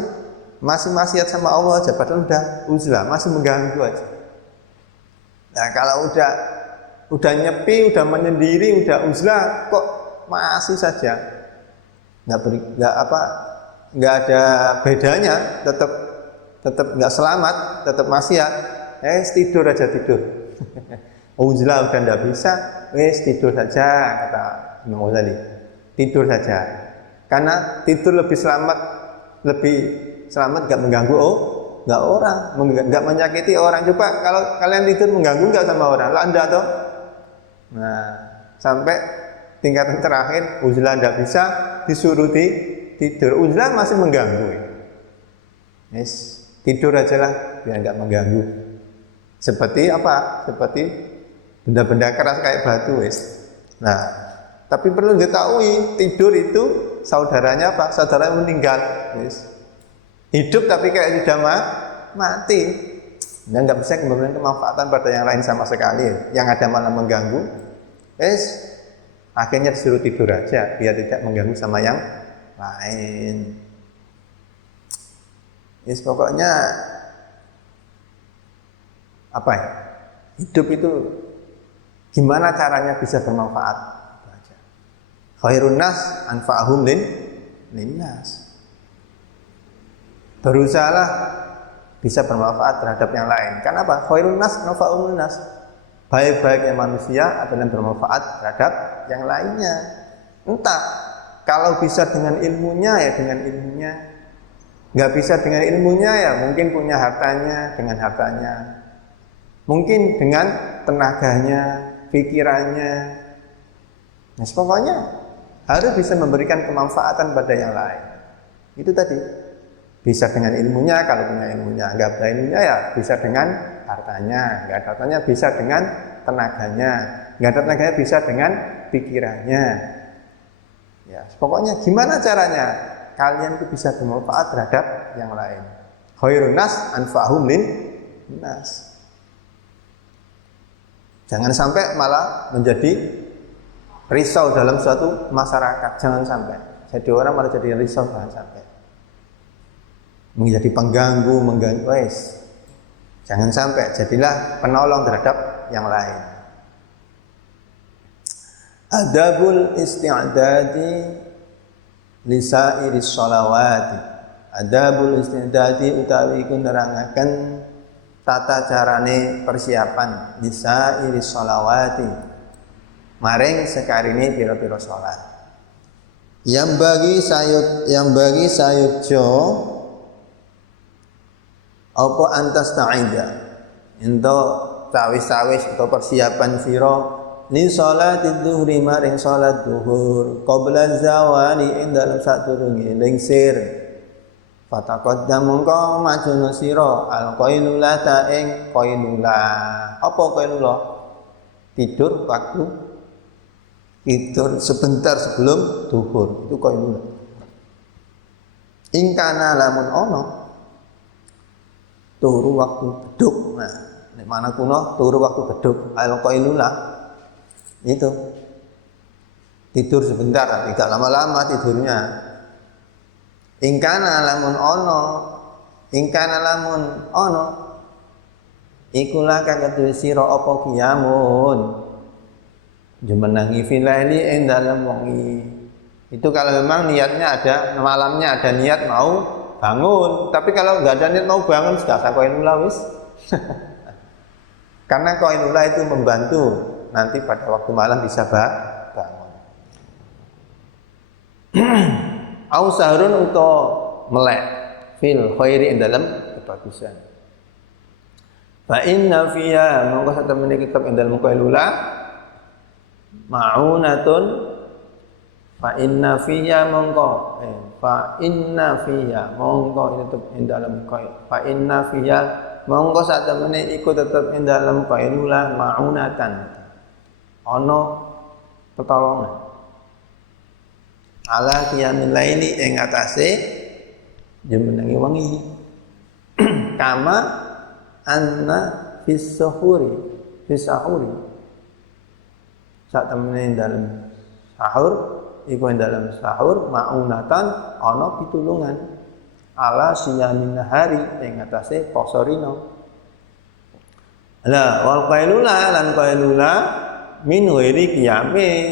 maksiat sama Allah aja, padahal udah uzlah, masih mengganggu aja. Nah kalau udah nyepi, udah menyendiri, udah uzlah, kok masih saja nggak ada bedanya, tetap nggak selamat, tetap maksiat, tidur aja tidur. Uzlah udah nggak bisa, tidur saja, kata Imam Ghazali, tidur saja, karena tidur lebih selamat, nggak mengganggu nggak orang, nggak menyakiti orang. Coba kalau kalian tidur mengganggu nggak sama orang, lah anda toh. Nah sampai tingkatan terakhir uzlah nggak bisa, disuruh tidur, uzlah masih mengganggu. Tidur aja lah biar nggak mengganggu. Seperti apa? Seperti benda-benda keras kayak batu, Nah, tapi perlu diketahui tidur itu saudaranya apa? Saudara yang meninggal, Hidup tapi kayak sudah mati. Dan nggak bisa memberikan kemanfaatan pada yang lain sama sekali. Yang ada malah mengganggu. Akhirnya disuruh tidur aja biar tidak mengganggu sama yang lain. Pokoknya apa ya? Hidup itu gimana caranya bisa bermanfaat? Khairun nas anfa'uhum linnas. Berusahalah bisa bermanfaat terhadap yang lain. Kenapa? Khairun nas nafa'un nas. Baik-baiknya manusia adalah yang bermanfaat terhadap yang lainnya. Entah kalau bisa dengan ilmunya ya dengan ilmunya. Nggak bisa dengan ilmunya ya mungkin punya hartanya dengan hartanya. Mungkin dengan tenaganya, pikirannya. Nah, pokoknya harus bisa memberikan kemanfaatan pada yang lain. Itu tadi. Bisa dengan ilmunya kalau punya ilmunya, nggak ada ilmunya ya bisa dengan hartanya, nggak ada hartanya bisa dengan tenaganya, nggak ada tenaganya bisa dengan pikirannya. Ya, pokoknya gimana caranya kalian itu bisa bermanfaat terhadap yang lain. Khairun nas anfa'hum lin nas. Jangan sampai malah menjadi risau dalam suatu masyarakat, jangan sampai. Jadi orang malah jadi risau, jangan sampai. Menjadi mengganggu, wes. Jangan sampai, jadilah penolong terhadap yang lain. Adabul isti'dadi lisairis sholawati. Adabul isti'dadi utawi iku nerangaken tata carane persiapan lisairis sholawati. Maring sekarine pira-pira salat. Yang bagi sayujo apa antas ta'ida ento sawis-sawis atau persiapan sira li sholati dhuhri maring salat zuhur qabla zawali ing dalem sadurunge lingsir fataqaddam mongko maju sira al qailulata ing qailulah. Apa qailulah? Tidur sebentar sebelum zuhur itu qailulah. Ing kana lamun ono turu waktu beduk. Nah, nek mana kuno turu waktu beduk al-qailulah itu tidur sebentar, tidak lama-lama tidurnya. Ingkana lamun ono ikulah kang kedue sira apa kiamun jumenangi filaili ing dalem wengi. Itu kalau memang niatnya ada malamnya ada niat mau bangun, tapi kalau nggak ada niat mau bangun sudah usah qailullah wis. Karena qailullah itu membantu nanti pada waktu malam bisa bangun. Au sahrun uta melek fil khairi ing dalam kebagusan. Fa inna fiha mongko satemene kitab ing dalam qailullah ma'unatun fa inna fiha mongko fa inna fiha mongko itu ing dalam qail fa inna fiha mongko sak temene iku tetep ing dalam qailulah maunatan ana pertolongan ala qiyamil laili ing atase jumenengi wengi kama anna fis sahuri sak temene dalam sahur iku dalam sahur maunatan ana pitulungan ala siyamin hari ing atase poso rino. Lah wal qailulah lan qailulah min ghairi qiyamin.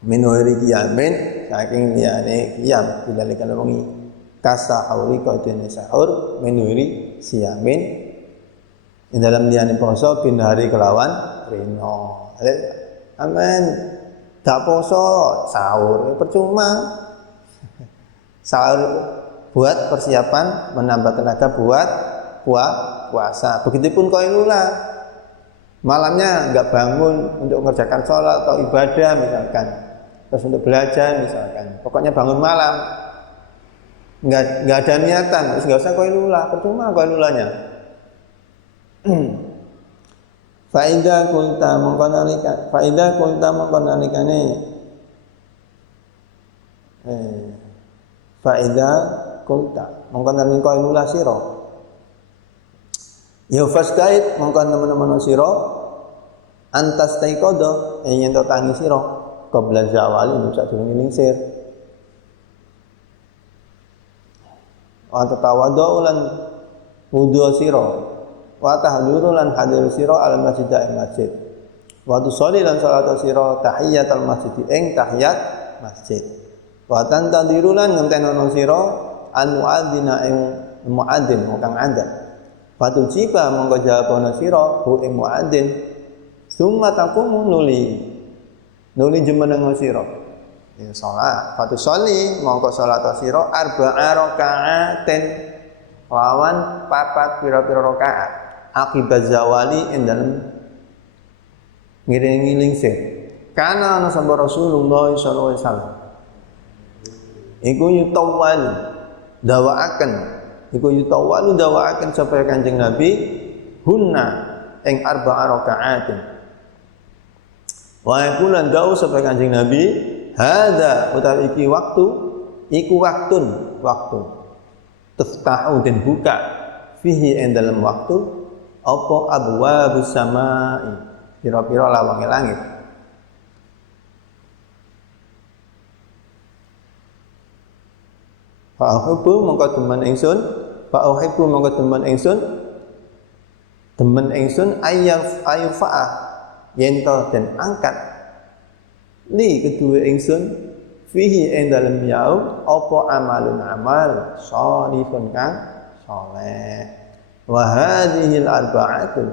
Min ghairi qiyamin saking liyane qiyam bilalika wengi kasahuri kodene sahur min ghairi siyamin di dalam liyane poso bin hari kelawan rino. Amen. Gak poso sahur percuma. Sahur buat persiapan menambah tenaga buat puasa. Begitupun qailulah. Malamnya enggak bangun untuk mengerjakan sholat atau ibadah misalkan. Terus untuk belajar misalkan. Pokoknya bangun malam. Enggak ada niatan, terus enggak usah qailulah, percuma qailulahnya. Faida kulta mengkonalikane faida kulta mengkonalikane qailulah sira ya fastait mengkon teman-teman sira antas taikodo yen to tangi sira qabla zawali ing sadurunge lingsir wa tatawadhu lan wudu sira wa tahduru lan hadir sira al masjid ing masjid Wa tusolli lan salat sira tahiyatul masjid ing tahiyat masjid. Wa tantadiru lan ngentenono sira an muadzina ing muadzin kang adzan. Fa tujiba mongko jawabono sira hu ing muadzin. Summa taqumu nuli jumeneng sira. Ya salat. Fa tusolli mongko salat sira arba'a raka'atin lawan papat pira-pira rakaat. Akibat zawali ing dalem ngiring-ngiring sih. Karena ana sapa Rasulullah sallallahu alaihi wasallam. Iku yutawwalu dawaaken sapa Kanjeng Nabi hunna ing arba'a raka'atin. Wa yakulan da'u sapa Kanjeng Nabi hadza utawi iki waktu iku waktu tuftahu den buka fihi ing dalem waktu apa abwabus samai pira-pira lawange langit. Fa uhibbu mongko demen ingsun ayufa'ah yen to den angkat li kedue ingsun fihi ing dalem yaum apa amal sholihun kang saleh. Wa hadhil arba'atu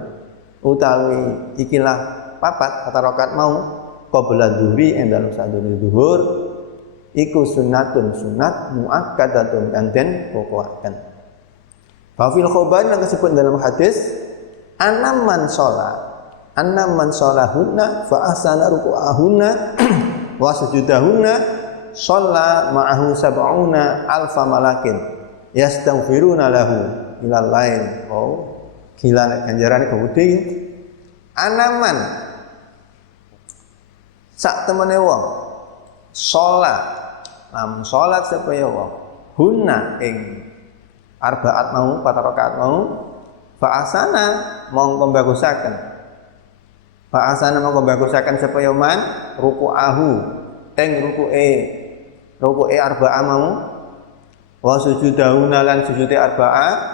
utawi ikilah papat atau rakaat mau qabla dhuhri ing dalem sadurunge zuhur iku sunat muakkadatun kang den pokokaken. Fa fil khobar yang disebut dalam hadis annaman sholahunna fa ahsana ruku'ahunna wa sujudahunna shalla ma'ahu sab'una alfa malakin yastaghfiruna lahu ilal lain. Oh, gila ganjarane gede iki. Anaman sak temene wong salat, lamun salat supaya wong hunna ing arbaat mau, 4 rakaat mau, fa asana mongko bagusaken supaya man ruku'ahu ing ruku'e arba'ah mau wa sujudahuna lan sujude arba'ah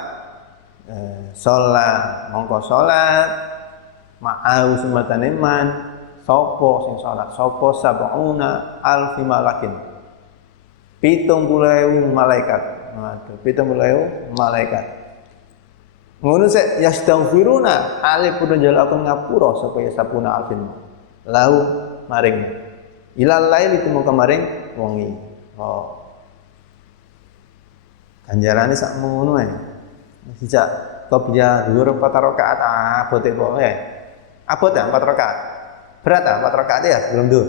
sholat mongko sholat ma'au sumatane man sapa sing sholat sapa sab'una alfi malakin 70.000 malaikat. Waduh, 70.000 malaikat. Ngono sek yastaghfiruna alipun njalukake ngapura supaya sapuna alfin lahu maring ilal lail itu mung maring wengi. Oh. Ganjarane sak ngono ae. Sejak qobliyah dhuwur 4 rakaat abote pokoke. Abot ya 4 rakaat. Berat 4 rakaat ya sebelum zuhur.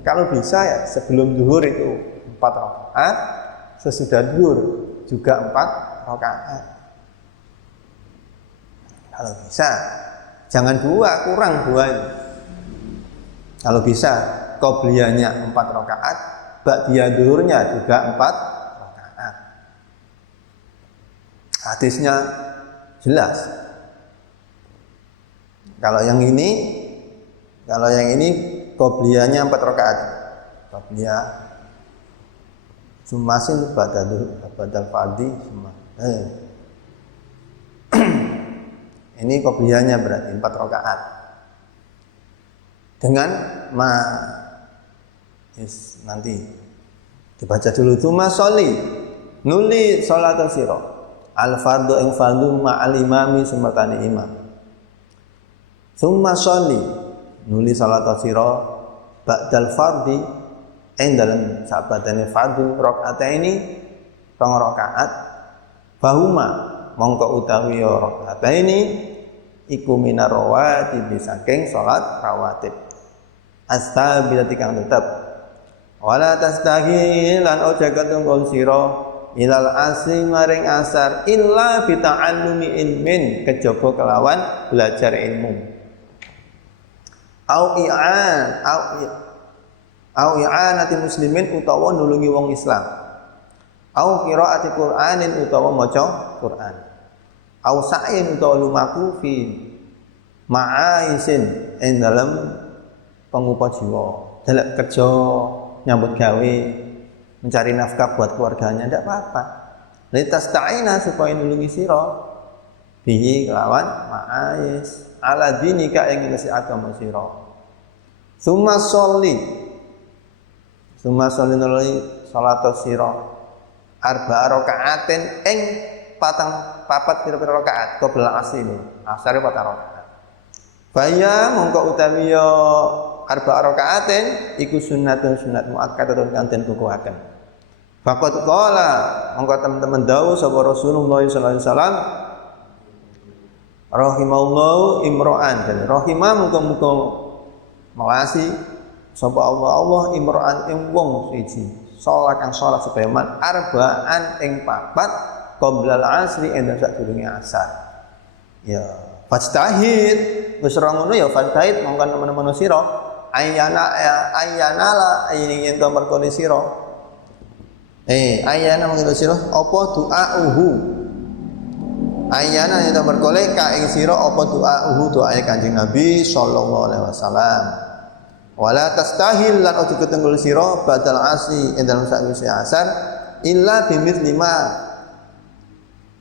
Kalau bisa ya sebelum zuhur itu 4 rakaat, sesudah zuhur juga 4 rakaat. Kalau bisa, jangan 2, kurang 2. Kalau bisa qobliyahnya 4 rakaat, ba'diyah zuhurnya juga 4 rakaat. Hadisnya jelas. Kalau yang ini qobliyahnya 4 rakaat. Qobliyah sumasin badal fardhi summa. Ini qobliyahnya berarti 4 rakaat. Dengan nanti dibaca dulu tsumma sholli nuli salat sira al fardhu ing fardhu ma'al imami sumatane imam. Tsumma sholli nuli salat sira ba'dal fardhi ing dalem sabadane fardhu rakaataini 2 rakaat bahuma mongko utawi rakaataini iku minar rawatib saking salat rawatib as-sabilati kang tetep wala tastahi lan ojo ketungkol sira ilal asri maring asar illa bi ta'allumi ilmin kejaba kelawan belajar ilmu au i'anati muslimin utawa nulungi wong Islam au qiraati Qur'anin utawa maca Qur'an au sa'in utawa lumaku fi ma'aisin ing dalem pengupa jiwa dalam kerja nyambut gawe mencari nafkah buat keluarganya, tidak apa-apa. Litas ta'ina supaya nulungi sira bihi kelawan ma'ais ala dinika ing ngatasi agama sira. Summa sholli nuli salat sira arba'a raka'atin ing papat pira-pira rakaat qabla asri asare 4 rakaat. Baya mongko utawi ya arba'a raka'atin iku sunat muakkadatun kang den kukuhaken. Faqad qala mongko teman-teman dawuh sapa Rasulullah sallallahu alaihi wasallam rahimallahu imra'an dan rahimah muga-muga melasi sapa Allah imra'an ing wong siji salat kang salat sebayaman arba'an ing papat qabla al-asri ing sadurunge asar. Ya fastahid wis ora ngono ya fastahid mongko teman-teman sira ayyana la ing ento merkone sira ayyana mongko sira apa du'auhu ayyana ento merkone ka ing sira apa du'auhu doae Kanjeng Nabi sallallahu alaihi wasallam. Wala tastahil lan ojo ketenggul sira badal asri ing dalem sakwise asar illa bimithli ma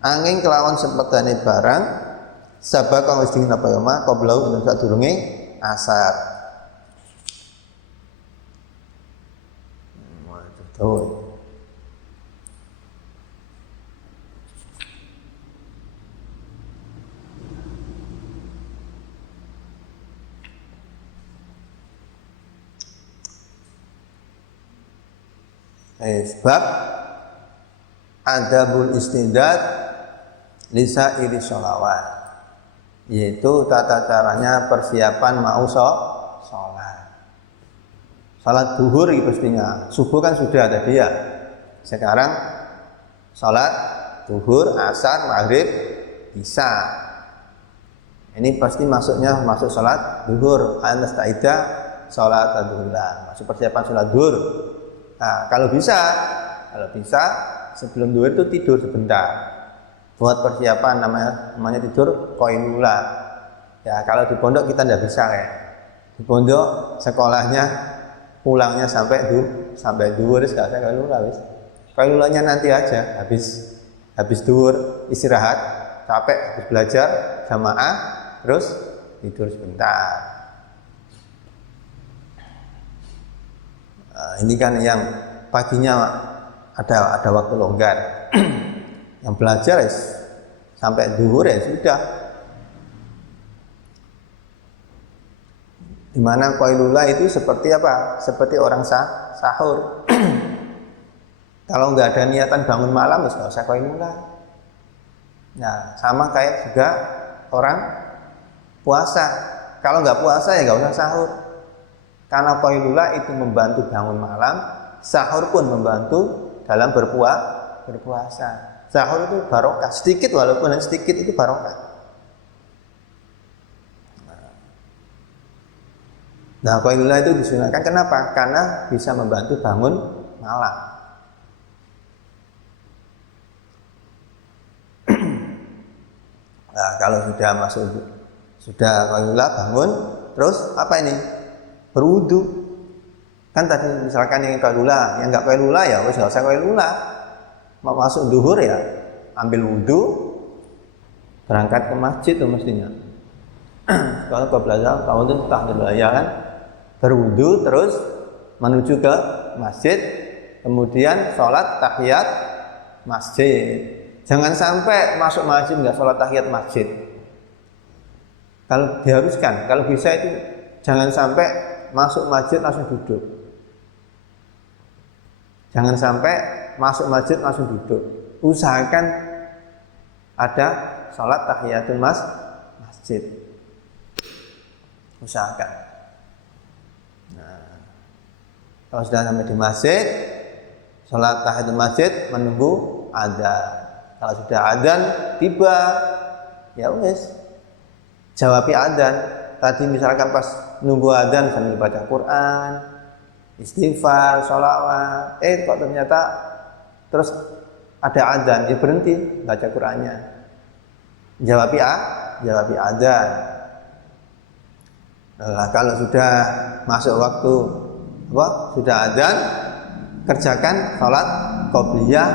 angin kelawan sepedane barang sabak kang wis dingin apa ya ma qablau ing sadurunge asar. Tuh. Sebab adabul istidad lisa iri sholawat, yaitu tata caranya persiapan mau sholat. Sholat duhur itu pastinya, subuh kan sudah tadi ya. Sekarang sholat duhur, asar, maghrib, isya. Ini pasti masuk sholat duhur, anastaidah sholat duhur, masuk persiapan sholat duhur. Nah, kalau bisa sebelum duhur itu tidur sebentar. Buat persiapan namanya tidur qailula. Ya, kalau di pondok kita tidak bisa ya. Di pondok sekolahnya pulangnya sampai duhur enggak ada qailula wis. Qailulanya nanti aja habis duhur istirahat, capek habis belajar jamaah terus tidur sebentar. Ini kan yang paginya ada waktu longgar, yang belajar sampai duhur ya sudah. Dimana qailula itu seperti apa? Seperti orang sahur. Kalau nggak ada niatan bangun malam, nggak usah qailula. Nah, sama kayak juga orang puasa. Kalau nggak puasa ya nggak usah sahur. Karena qailula itu membantu bangun malam, sahur pun membantu dalam berpuasa. Sahur itu barokah, sedikit walaupun sedikit itu barokah. Nah, qailula itu disunahkan kenapa? Karena bisa membantu bangun malam. Nah, kalau sudah qailula bangun, terus apa ini? Berwudu. Kan tadi misalkan yang qailula, yang enggak qailula ya wis enggak usah qailula. Mau masuk duhur ya ambil wudu, berangkat ke masjid tuh mestinya. Kalau kau belajar tahun itu tahlil ya kan, berwudu terus menuju ke masjid, kemudian sholat tahiyat masjid. Jangan sampai masuk masjid enggak sholat tahiyat masjid. Kalau diharuskan, kalau bisa itu jangan sampai masuk masjid langsung duduk. Jangan sampai masuk masjid langsung duduk. Usahakan ada sholat tahiyatul masjid. Usahakan. Nah, kalau sudah sampai di masjid, sholat tahiyatul masjid menunggu adzan. Kalau sudah adzan tiba, ya wes jawabi adzan. Tadi misalkan pas nunggu adzan sambil baca Quran, istighfar, sholawat, kok ternyata terus ada adzan, ya berhenti baca Qurannya. Jawabi adzan. Nah, kalau sudah masuk waktu sudah adzan, kerjakan sholat qobliyah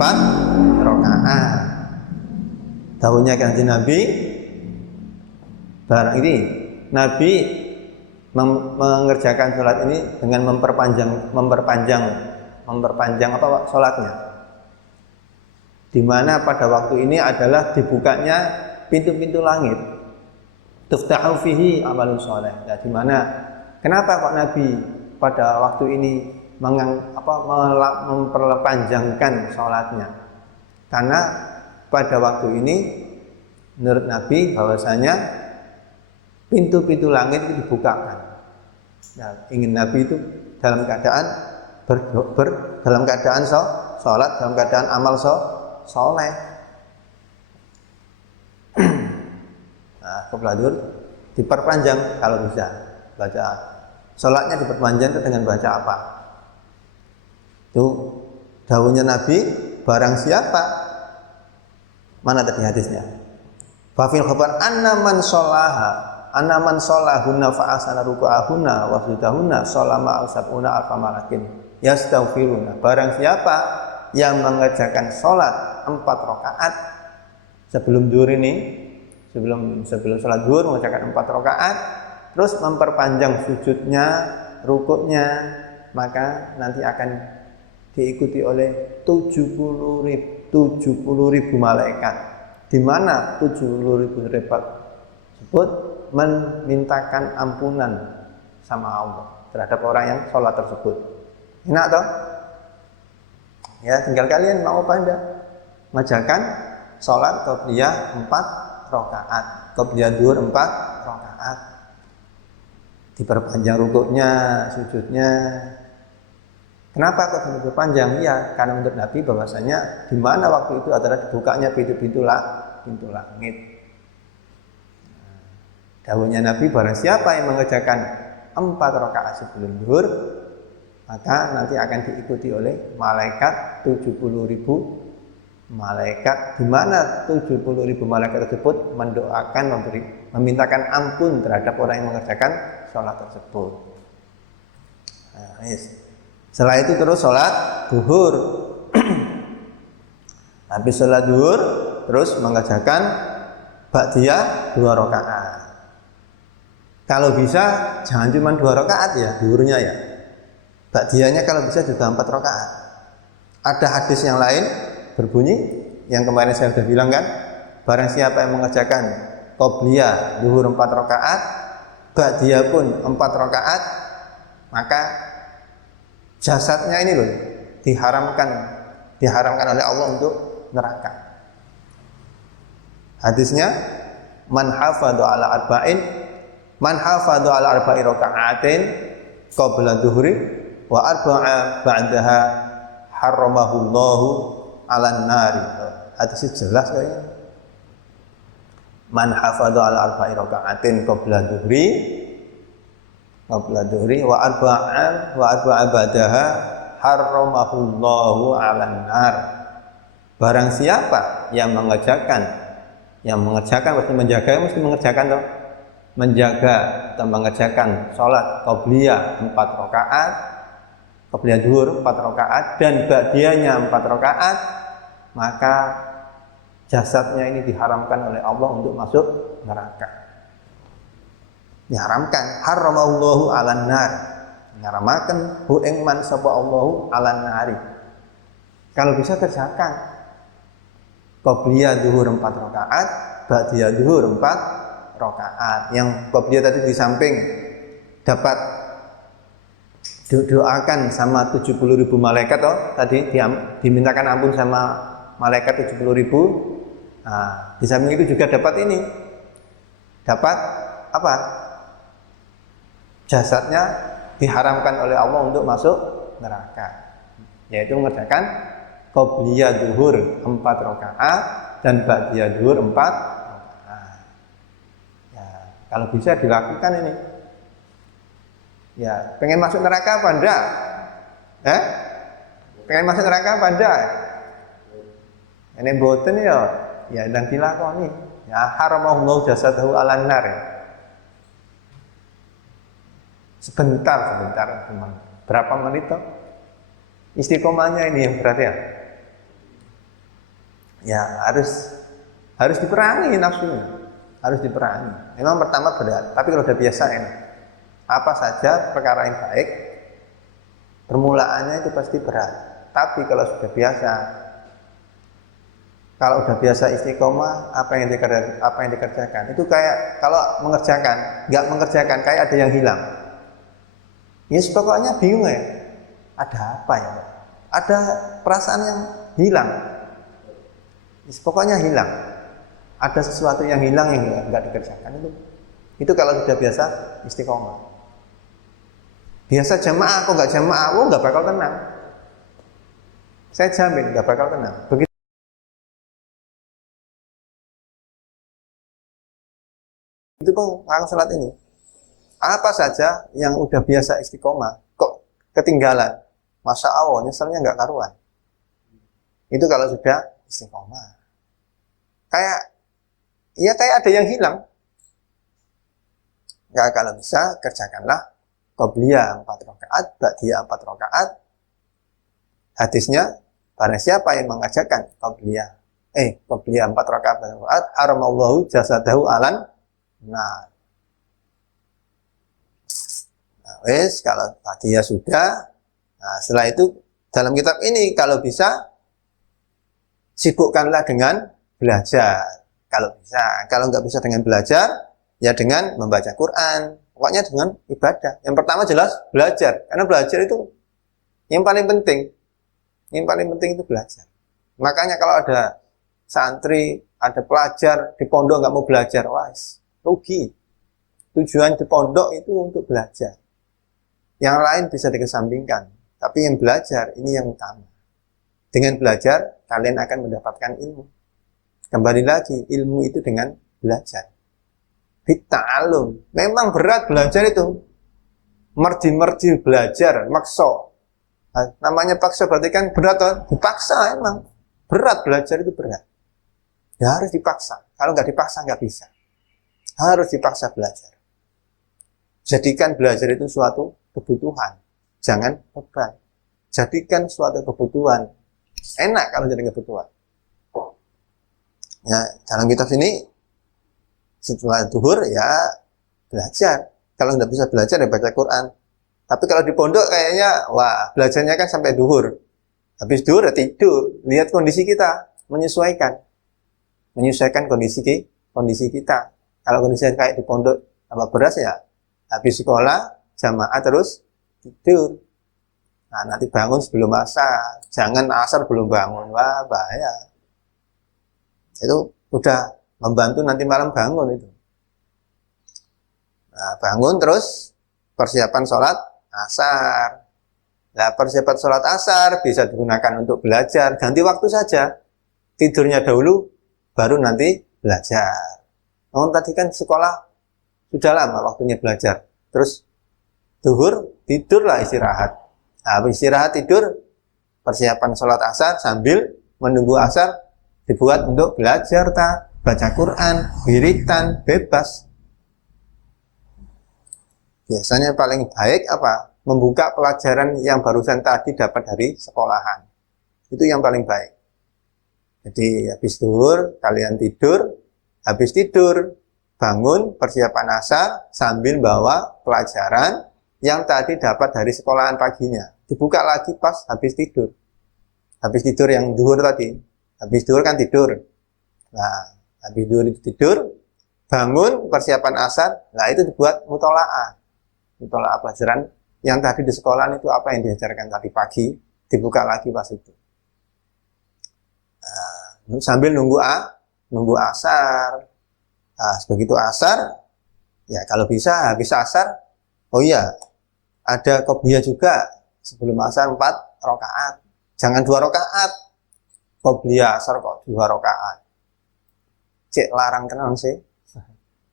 4 rakaat. Dawuhnya Kanjeng Nabi, barang ini Nabi mengerjakan sholat ini dengan memperpanjang apa Pak, sholatnya. Di mana pada waktu ini adalah dibukanya pintu-pintu langit. Tuftahu fihi amalun sholeh. Nah, di mana kenapa kok Nabi pada waktu ini memperpanjangkan sholatnya? Karena pada waktu ini menurut Nabi bahwasanya pintu-pintu langit itu dibukakan. Nah, ingin Nabi itu dalam keadaan dalam keadaan sholat, dalam keadaan amal soleh. Nah, qiblat zuhur diperpanjang kalau bisa. Baca sholatnya diperpanjang itu dengan baca apa? Itu dawuhnya Nabi, barang siapa, mana tadi hadisnya? Fafil khabar anna man sholahunna fa ahsana ruku'ahunna wa sujudahunna sholama al-sab'una alfa malakin yastaghfiruna. Barang siapa yang mengerjakan sholat 4 rakaat sebelum zuhur ini, sebelum sholat zuhur mengerjakan 4 rakaat, terus memperpanjang sujudnya, rukuknya, maka nanti akan diikuti oleh 70.000 malaikat. Di mana 70.000 malaikat tersebut memintakan ampunan sama Allah terhadap orang yang sholat tersebut. Enak toh? Ya, tinggal kalian mau apa enggak? Mengerjakan sholat qobliyah 4 rakaat, qobliyah zuhur 4 rakaat. Diperpanjang rukuknya, sujudnya. Kenapa kok diperpanjang? Ya, karena menurut Nabi bahwasanya di mana waktu itu adalah dibukanya pintu langit. Dawuhnya Nabi, barang siapa yang mengerjakan 4 rakaat sebelum zuhur, maka nanti akan diikuti oleh malaikat 70.000 malaikat, di mana 70.000 malaikat tersebut mendoakan, memintakan ampun terhadap orang yang mengerjakan sholat tersebut. Nah, yes. Setelah itu terus sholat zuhur. Habis sholat zuhur terus mengerjakan ba'diyah 2 rakaat. Kalau bisa jangan cuma 2 rakaat ya zuhurnya ya. Ba'diyahnya kalau bisa juga 4 rakaat. Ada hadis yang lain berbunyi yang kemarin saya sudah bilang kan, barang siapa yang mengerjakan qobliyah zuhur 4 rakaat, ba'diyah pun 4 rakaat, maka jasadnya ini loh diharamkan oleh Allah untuk neraka. Hadisnya man hafadha ala arba'i raka'atin qabla dhuhri wa arba'a ba'daha haramahullahu 'alan nari. Hadis itu jelas kayaknya. Man hafadha ala arba'i raka'atin qabla dhuhri wa arba'a ba'daha haramahullahu 'alan nar. Barang siapa yang mengerjakan mesti mengerjakan toh, menjaga atau mengerjakan sholat qobliyah 4 rakaat, qobliyah zuhur 4 rakaat dan ba'diyahnya 4 rakaat, maka jasadnya ini diharamkan oleh Allah untuk masuk neraka. Diharamkan, haramallahu 'alan nar. Ngaramaken hu ing man sapa Allahu 'alan nari. Kalau bisa kerjakan qobliyah zuhur 4 rakaat, ba'diyah zuhur 4 rakaat. Yang qobliyah tadi di samping dapat doakan sama 70.000 malaikat toh, tadi dimintakan ampun sama malaikat 70.000. Nah, di samping itu juga dapat ini. Dapat apa? Jasadnya diharamkan oleh Allah untuk masuk neraka, yaitu mengerjakan qobliyah zuhur 4 rakaat dan ba'diyah zuhur 4 rakaat. Ya, kalau bisa dilakukan ini. Ya, pengen masuk neraka apa enggak? Pengen masuk neraka apa enggak? Ini boten ya dan dilakoni. Ya haramahullahu jasadahu 'alan nar. Sebentar cuma berapa menit toh? Istiqomahnya ini yang berat ya. Ya harus Harus diperangi nafsunya, harus diperangi. Memang pertama berat, tapi kalau udah biasa enak. Apa saja perkara yang baik, permulaannya itu pasti berat. Tapi kalau sudah biasa, kalau udah biasa istiqomah, apa yang dikerjakan itu kayak kalau mengerjakan, nggak mengerjakan kayak ada yang hilang. Ya pokoknya bingung ya, ada apa ya? Ada perasaan yang hilang. Pokoknya hilang. Ada sesuatu yang hilang yang nggak dikerjakan itu kalau sudah biasa istiqomah. Biasa jamaah, kok nggak jamaah, nggak bakal tenang. Saya jamin nggak bakal tenang. Begitu itu pun orang salat ini. Apa saja yang udah biasa istiqomah, kok ketinggalan? Masya Allah, nyeselnya nggak karuan. Itu kalau sudah istiqomah. Kayak ada yang hilang. Nggak, kalau bisa kerjakanlah qobliyah 4 rakaat, ba'diyah 4 rakaat. Hadisnya, barang siapa yang mengajarkan qobliyah 4 rakaat, haramallahu jasadahu alan nah. Wes, kalau ba'diyah sudah, nah setelah itu dalam kitab ini kalau bisa sibukkanlah dengan belajar. Kalau bisa, kalau nggak bisa dengan belajar, ya dengan membaca Quran. Pokoknya dengan ibadah. Yang pertama jelas belajar, karena belajar itu yang paling penting. Yang paling penting itu belajar. Makanya kalau ada santri, ada pelajar di pondok nggak mau belajar, wah, rugi. Tujuan di pondok itu untuk belajar. Yang lain bisa dikesampingkan, tapi yang belajar ini yang utama. Dengan belajar, kalian akan mendapatkan ilmu. Kembali lagi, ilmu itu dengan belajar. Bitta'alum. Memang berat belajar itu. Merji-merji belajar, makso. Nah, namanya paksa berarti kan berat, toh? Dipaksa emang. Berat belajar itu berat. Ya harus dipaksa. Kalau nggak dipaksa nggak bisa. Harus dipaksa belajar. Jadikan belajar itu suatu kebutuhan. Jangan beban. Jadikan suatu kebutuhan. Enak kalau jadi kebutuhan. Ya, dalam kitab ini setelah zuhur ya belajar. Kalau nggak bisa belajar ya baca Quran. Tapi kalau di pondok kayaknya wah belajarnya kan sampai zuhur. Habis zuhur ya tidur. Lihat kondisi kita, menyesuaikan kondisi kita. Kalau kondisi kayak di pondok sama beras ya habis sekolah jamaah terus tidur. Nah, nanti bangun sebelum asar. Jangan asar belum bangun. Wah, bahaya. Itu udah membantu nanti malam bangun itu. Nah, bangun terus persiapan sholat asar. Nah, persiapan sholat asar bisa digunakan untuk belajar. Ganti waktu saja. Tidurnya dahulu, baru nanti belajar. Oh, tadi kan sekolah sudah lama waktunya belajar. Terus zuhur, tidurlah istirahat. Nah, istirahat tidur, persiapan sholat asar sambil menunggu asar dibuat untuk belajar, baca Quran, wiritan, bebas. Biasanya paling baik apa? Membuka pelajaran yang barusan tadi dapat dari sekolahan. Itu yang paling baik. Jadi habis zuhur, kalian tidur, habis tidur, bangun, persiapan asar, sambil bawa pelajaran yang tadi dapat dari sekolahan paginya. Dibuka lagi pas habis tidur. Habis tidur yang zuhur tadi. Habis zuhur kan tidur. Nah, habis zuhur itu tidur, bangun, persiapan asar, nah itu dibuat mutola'ah. Mutola'ah pelajaran yang tadi di sekolahan itu apa yang diajarkan tadi pagi, dibuka lagi pas itu. Nah, sambil nunggu asar. Nah, begitu asar, ya kalau bisa habis asar, oh iya, ada qobliyah juga sebelum asar 4 rakaat. Jangan 2 rakaat. Qobliyah asar kok 2 rakaat. Cek larang kenal sih.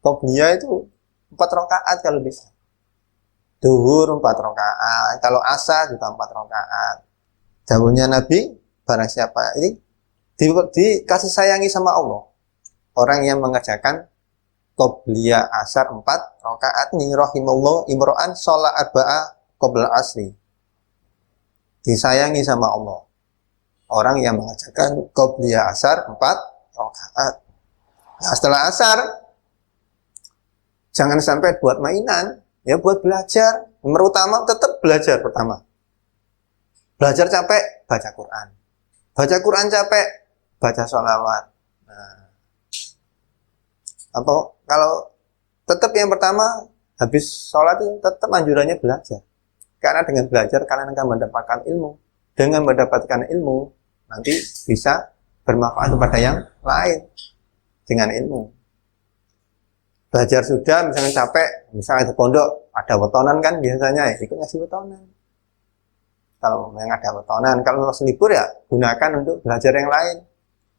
Qobliyah itu 4 rakaat kalau bisa. Zuhur 4 rakaat, kalau asar juga 4 rakaat. Dawuhnya Nabi, barang siapa ini dikasih sayangi sama Allah. Orang yang mengerjakan qobliyah asar 4 rakaat ni rahimallahu imro'an sholat arba'ah qabla asri. Disayangi sama Allah. Orang yang mengerjakan qobliyah asar 4 rakaat. Nah, setelah asar, jangan sampai buat mainan, ya buat belajar. Nomor utama tetap belajar pertama. Belajar capek, baca Quran. Baca Quran capek, baca sholawat. Nah, atau kalau tetap yang pertama, habis sholat itu tetap anjurannya belajar. Karena dengan belajar kalian akan mendapatkan ilmu. Dengan mendapatkan ilmu, nanti bisa bermanfaat kepada yang lain dengan ilmu. Belajar sudah, misalnya capek, misalnya di pondok ada wetonan kan biasanya, ya ikut ngasih wetonan. Kalau yang ada wetonan, kalau libur ya gunakan untuk belajar yang lain.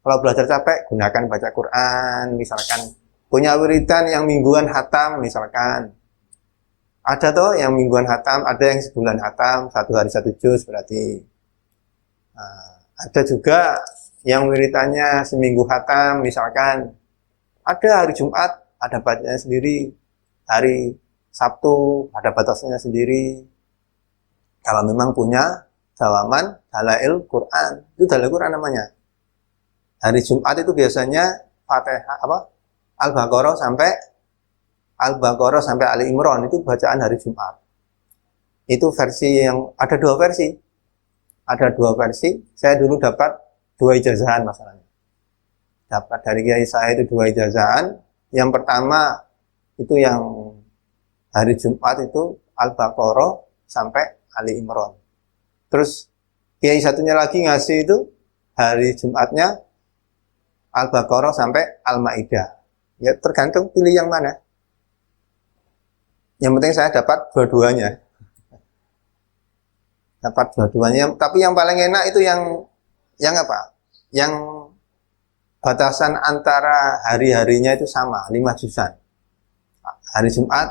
Kalau belajar capek, gunakan baca Quran, misalkan punya wiridan yang mingguan hatam, misalkan. Ada tuh yang mingguan hatam, ada yang sebulan hatam, 1 hari 1 juz berarti. Nah, ada juga yang wiridannya seminggu hatam, misalkan. Ada hari Jumat, ada bacanya sendiri. Hari Sabtu, ada batasnya sendiri. Kalau memang punya dawaman Dalail Quran, itu Dalail Quran namanya. Hari Jumat itu biasanya Fatihah Al-Baqarah sampai Ali Imran itu bacaan hari Jumat. Itu versi yang ada dua versi. Ada dua versi. Saya dulu dapat 2 ijazahan masalahnya. Dapat dari kiai saya itu 2 ijazahan. Yang pertama itu yang hari Jumat itu Al-Baqarah sampai Ali Imran. Terus kiai satunya lagi ngasih itu hari Jumatnya Al-Baqarah sampai Al-Maidah. Ya tergantung pilih yang mana. Yang penting saya dapat dua-duanya. Dapat dua-duanya. Tapi yang paling enak itu yang apa? Yang batasan antara hari-harinya itu sama, 5 juzan. Hari Jumat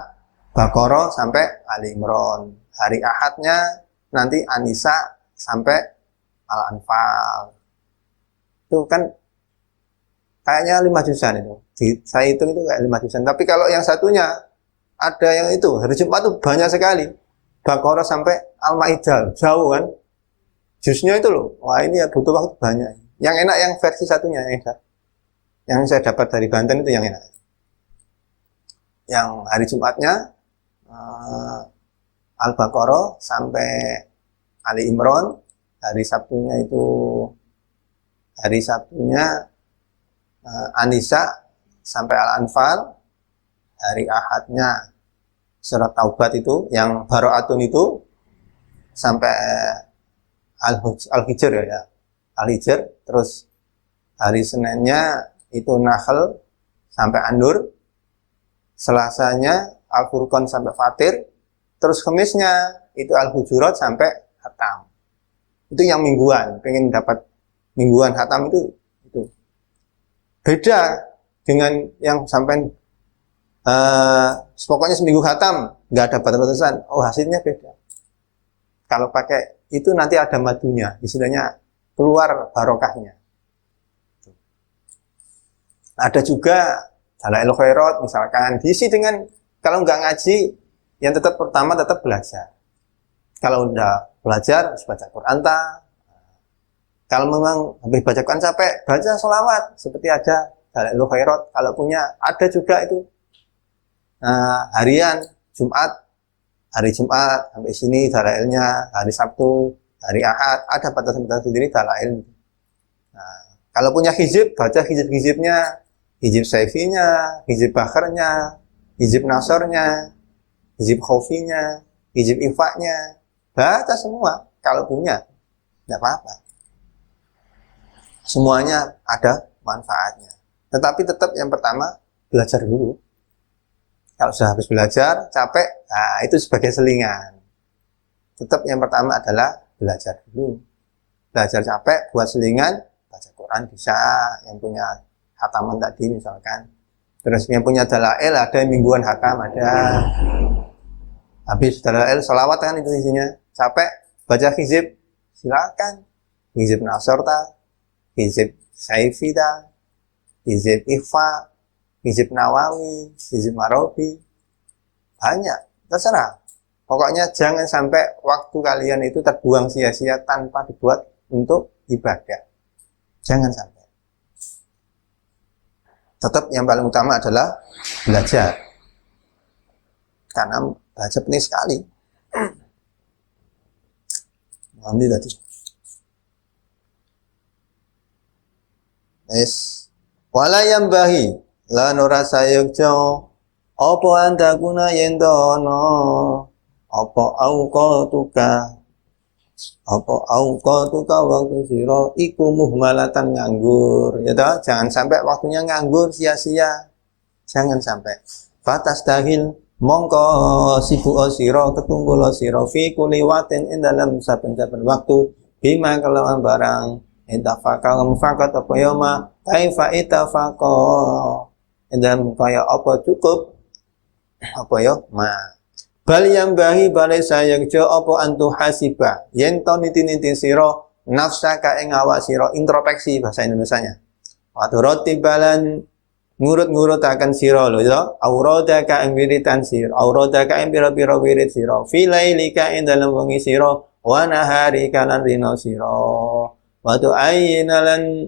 Baqarah sampai Ali Imran. Hari Ahadnya nanti An-Nisa sampai Al-Anfal. Itu kan kayaknya 5 juzan itu. Saya hitung itu kayak 5 juzan. Tapi kalau yang satunya ada yang itu, hari Jumat itu banyak sekali. Baqarah sampai Al-Maidah, jauh kan. Juznya itu loh. Wah, ini ya butuh waktu banyak. Yang enak yang versi satunya yang saya dapat dari Banten itu yang enak. Yang hari Jumatnya Al-Baqarah sampai Ali Imran, hari Sabtunya An-Nisa sampai Al-Anfal, hari Ahadnya surat Taubat itu, yang Baro'atun itu sampai Al-Hijr ya, Al-Hijr, terus hari Seninnya itu Nahl sampai An-Nur, Selasanya Al-Furqan sampai Fatir, terus Kamisnya itu Al-Hujurat sampai Hatam. Itu yang mingguan, pengen dapat mingguan Hatam itu. Beda dengan yang sampai pokoknya seminggu Hatam, nggak ada batasan. Oh, hasilnya beda. Kalau pakai itu nanti ada madunya, istilahnya keluar barokahnya. Ada juga Dalail Khairat misalkan, diisi dengan, kalau nggak ngaji, yang pertama tetap belajar. Kalau udah belajar, harus baca Quran. Kalau memang habis baca Quran capek, baca sholawat. Seperti ada Dalail Khairat, kalau punya, ada juga itu. Harian, hari Jumat, sampai sini Dalailnya, hari Sabtu, hari Ahad, ada batasan-batasan sendiri Dalail. Kalau punya hizib, baca hizib-hizibnya, hizib Saifinya, hizib Bakharnya, hizib Nasornya, hizib Khaufinya, hizib Ifaknya, baca semua. Kalau punya, tidak apa-apa. Semuanya ada manfaatnya. Tetapi tetap yang pertama, belajar dulu. Kalau sudah habis belajar, capek, nah itu sebagai selingan. Tetap yang pertama adalah belajar dulu. Belajar capek, buat selingan, baca Quran bisa. Yang punya hataman tadi misalkan. Terus yang punya Dalail, ada yang mingguan hatam, ada. Habis Dalail, sholawat kan itu isinya. Capek, baca hizib, silakan. Hizib Nasr hizib Saifi hizib Ikhfa, hizib Nawawi, hizib Marabi. Banyak, terserah. Pokoknya jangan sampai waktu kalian itu terbuang sia-sia tanpa dibuat untuk ibadah. Jangan sampai. tetap yang paling utama adalah belajar. Karena belajar penting sekali. Nanti tadi. Wala yang bahi lan ora sayekja apa andakuna yen dono apa auqatuka waktu sira iku muhmalatan nganggur ya toh, jangan sampai waktunya nganggur sia-sia, jangan sampai. Fatas dahil mongko sibuk sira ketunggul sira fi kulli watin ing dalam saben-saben waktu bima kelawan barang intafaka mufakat apa ya ma kaifa itafaka dan kaya apa cukup apa ya ma bal yang bahi balai sayang jo apa antu hasibah yen to niti-niti sira nafsaka ing awak sira, introspeksi bahasa Indonesianya. Waktu roti balan ngurut-ngurutaken sira lho ya, auradaka ing wiritan sira, auradaka ing pira-pira wirid sira, filailika ing dalem wengi sira, wa naharika lan dina sira. Waktu ayinalan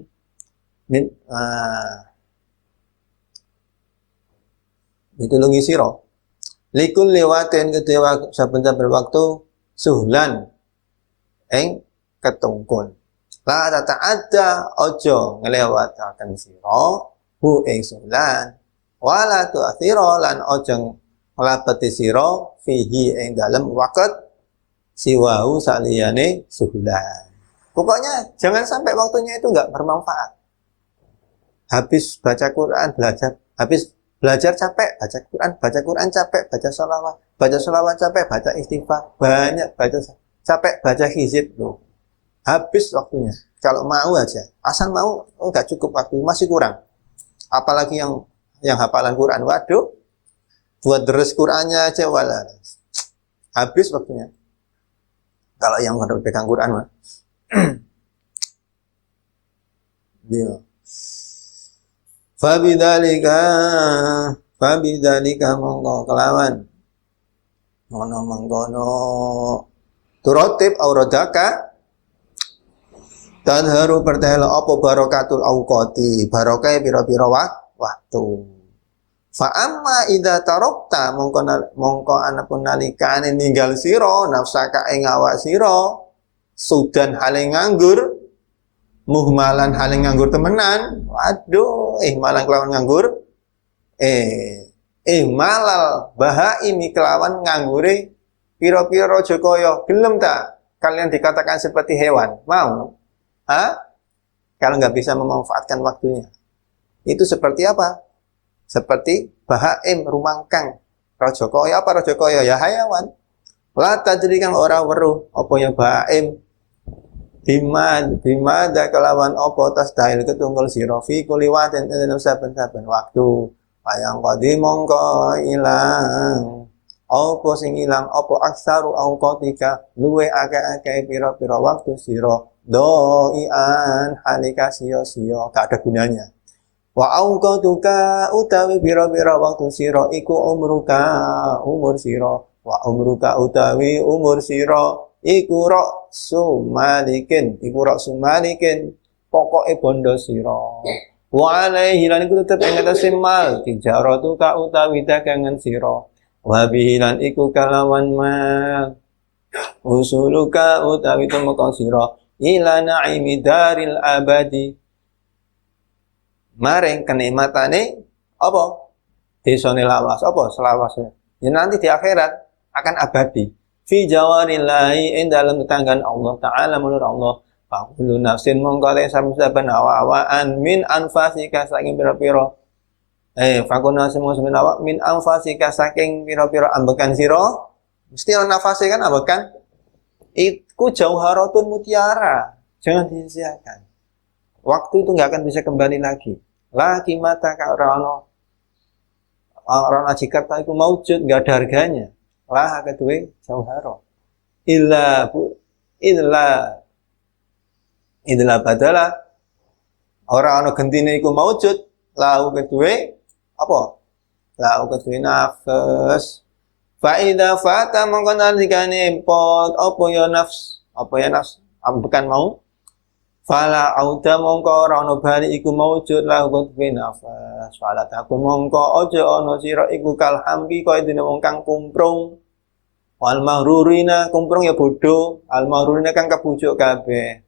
ditulungi sira likul liwatin kedua saben-saben waktu suhlan ing ketungkul la tata'adda ojo nglewataken sira hu ing suhlan wala tu'athira lan ojo nglapeti sira fihi ing dalem waqt siwahu saliyane suhlan. Pokoknya jangan sampai waktunya itu enggak bermanfaat. Habis baca Quran belajar, habis belajar capek, baca Quran capek, baca sholawat capek, baca istighfar, banyak baca capek, baca hizib loh. Habis waktunya. Kalau mau aja, asal mau enggak cukup waktu, masih kurang. Apalagi yang hafalan Quran, waduh, buat deres Qurannya aja wala. Habis waktunya. Kalau yang baru pegang Quran mah. Dia. Fabidalika mongko kelawan mengkono turotip auradaka tadharu pertela apa barakatul auqati barokah pira-pira waktu. Fa amma idza tarakta mongko anapun nalikane ninggal sira nafsaka ing awak sira sudan hale nganggur muhmalan hale nganggur temenan, waduh malang kelawan nganggur malal bahaimi kelawan nganggure pira-pira raja kaya gelem ta kalian dikatakan seperti hewan mau kalau nggak bisa memanfaatkan waktunya itu seperti apa? Seperti bahaim rumangkang raja kaya apa raja kaya ya hayawan la tadri kang ora weruh apa ya bahaim bima da kelawan opo tas dahil ketunggal sira fi kulli watin ing saben-saben waktu ayang qadi mongko ilang opo sing ilang opo aksaru auqatika luwe akeh-akeh pira-pira waktu sira doian halika sia-sia gak ada gunanya wa auqatuka utawi pira-pira waktu sira iku umur sira wa umruka utawi umur sira iku raksu malikin pokoke bondo sira wa alaihi lan iku tetep ing atase mal tijaratu ka utawi dagangan sira wa bilan iku kalawan mal usuluka utawi tumeka sira ila naimi daril abadi maring kenikmatane apa desane lawas apa selawasnya ya nanti di akhirat akan abadi fi jawarillahi ing dalam tetanggan Allah Ta'ala menurut Allah fakulu nafsin mongkale saben-saben awa-awaan min anfasika saking pira-pira fakulu nafsin mongkale awak min anfasika saking pira-pira ambekan sira mesti ana nafase kan ambekan iku jauharatun mutiara jangan disia-siakan waktu itu enggak akan bisa kembali lagi lagi mata ka orang Jakarta itu maujud enggak ada harganya lah kedua jauharo illa badala orang ana gentine iku maujud lahu kedua apa lahu kedua nafs fa idza fata mongko nalikane pot apa ya nafs ambekan mau Fala auda mongko ora ono bali iku maujud lahu kuwi nafas. Fala taku mongko aja ono sira iku kalhamki kaya dene wong kang kumprung. Wal maghrurina kumprung ya bodho, al maghrurina kang kebujuk kabeh.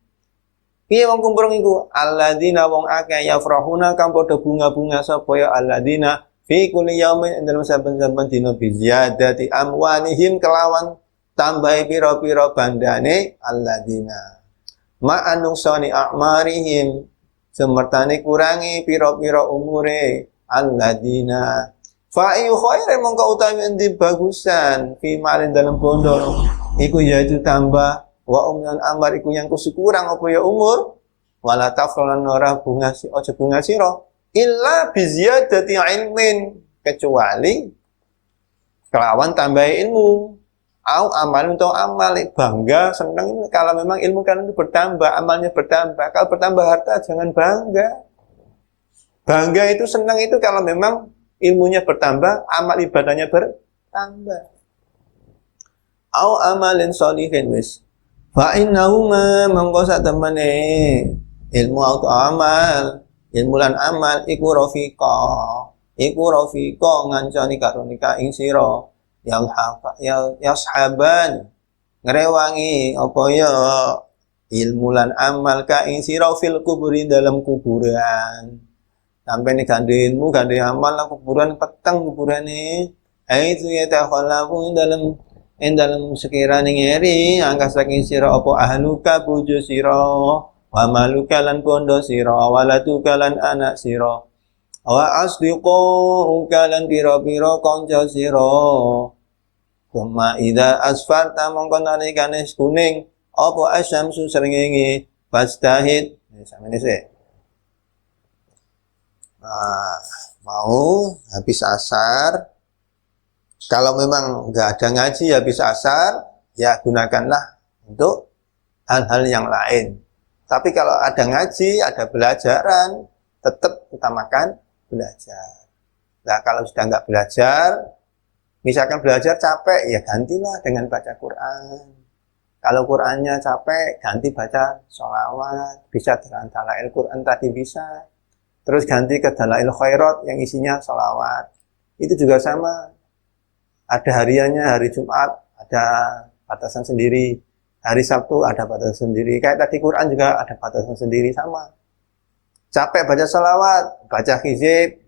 Piye wong kumprung iku? Alladzina wong akeh yafrahuna kang padha bunga-bunga sapa ya alladzina fi kulli yaumin ing dalem saben-saben dina bi ziyadati amwanihim kelawan tambahi pira-pira bandane alladzina. Ma'anuksani a'marihim semertane kurangi pira-pira umure alladzina fa'iyu khairin mongko utawi endi bagusan fi malin dalam bondo iku yaitu tambah wa umyan amar iku yang kurang apa ya umur wala tafrolan ora bunga aja bunga sira illa bi ziyadati ilmin kecuali kelawan tambah ilmu. Au amal untuk amal bangga senang kalau memang ilmu kalian itu bertambah, amalnya bertambah. Kalau bertambah harta jangan bangga. Bangga itu senang itu kalau memang ilmunya bertambah, amal ibadahnya bertambah. Au amalin sholihin wis. Fa innahu ma mangko sak temene ilmu auto amal, ilmu lan amal iku rafiqa. Iku rafiqa ngancani karo nikah ing sira. Yang sahaban ngrewangi apa ya ilmu lan amal ka ing sira fil kuburi dalam kuburan sampai nek gandhe ilmu gandhe amal lan kuburan peteng kuburane itu ya takhallafu ing dalam sekirane ngeri angka saking sira apa ahluka bojo sira wa maluka lan bondo sira walatuka lan anak sira wa asdiqo ukalan pira-pira kanca sira. Kuma ida asfarta mongko nalikane kuning apa asyamsu srengenge fastahid samene sih. Nah, mau habis asar kalau memang enggak ada ngaji habis asar ya gunakanlah untuk hal-hal yang lain. Tapi kalau ada ngaji, ada belajaran, tetap utamakan belajar. Nah, kalau sudah enggak belajar, misalkan belajar capek, ya gantilah dengan baca Quran. Kalau Qurannya capek, ganti baca sholawat. Bisa dengan dalail Quran tadi bisa. Terus ganti ke dalail khairat yang isinya sholawat. Itu juga sama. Ada hariannya, hari Jumat ada batasan sendiri. Hari Sabtu ada batasan sendiri. Kayak tadi Quran juga ada batasan sendiri sama. Capek baca sholawat, baca hizib.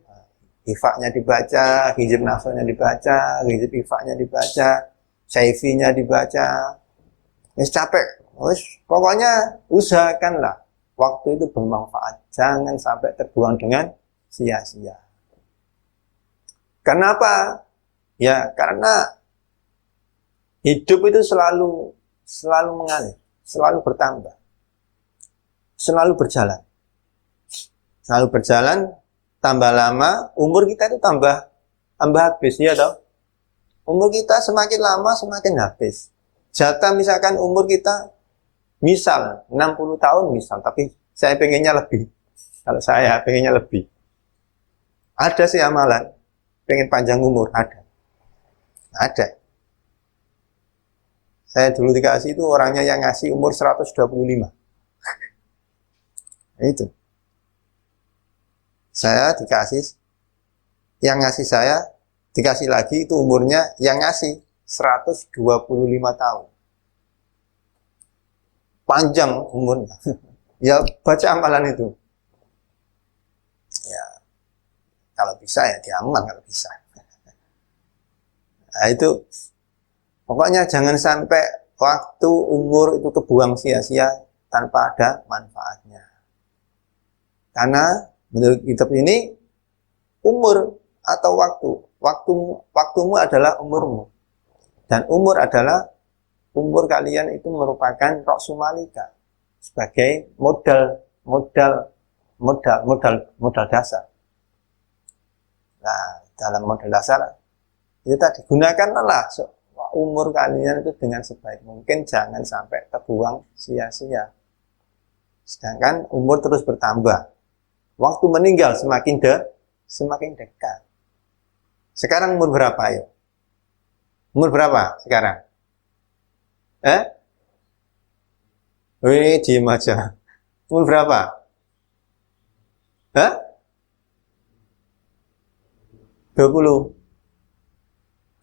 Ifaknya dibaca, hizib nafsunya dibaca, hizib ifaknya dibaca, syaifinya dibaca. Wis capek, wis pokoknya usahakanlah waktu itu bermanfaat, jangan sampai terbuang dengan sia-sia. Kenapa? Ya karena hidup itu selalu mengalir, selalu bertambah, selalu berjalan, tambah lama, umur kita itu tambah habis, ya toh? Umur kita semakin lama semakin habis. Jatah misalkan umur kita misal 60 tahun misal, tapi saya pengennya lebih. Kalau saya pengennya lebih. Ada sih amalan, pengen panjang umur, ada. Saya dulu dikasih itu orangnya yang ngasih umur 125. Itu. Saya dikasih, yang ngasih saya dikasih lagi itu umurnya yang ngasih 125 tahun. Panjang umurnya. Ya baca amalan itu. Ya kalau bisa ya diamal kalau bisa. Nah itu pokoknya jangan sampai waktu umur itu kebuang sia-sia tanpa ada manfaatnya. Karena menurut kitab ini umur atau waktumu adalah umurmu dan umur kalian itu merupakan ra'su malika sebagai modal dasar. Nah dalam modal dasar itu tadi gunakanlah umur kalian itu dengan sebaik mungkin, jangan sampai terbuang sia-sia. Sedangkan umur terus bertambah. Waktu meninggal semakin dekat. Sekarang umur berapa ya? Umur berapa sekarang? Diem aja. Umur berapa? Hah? 20.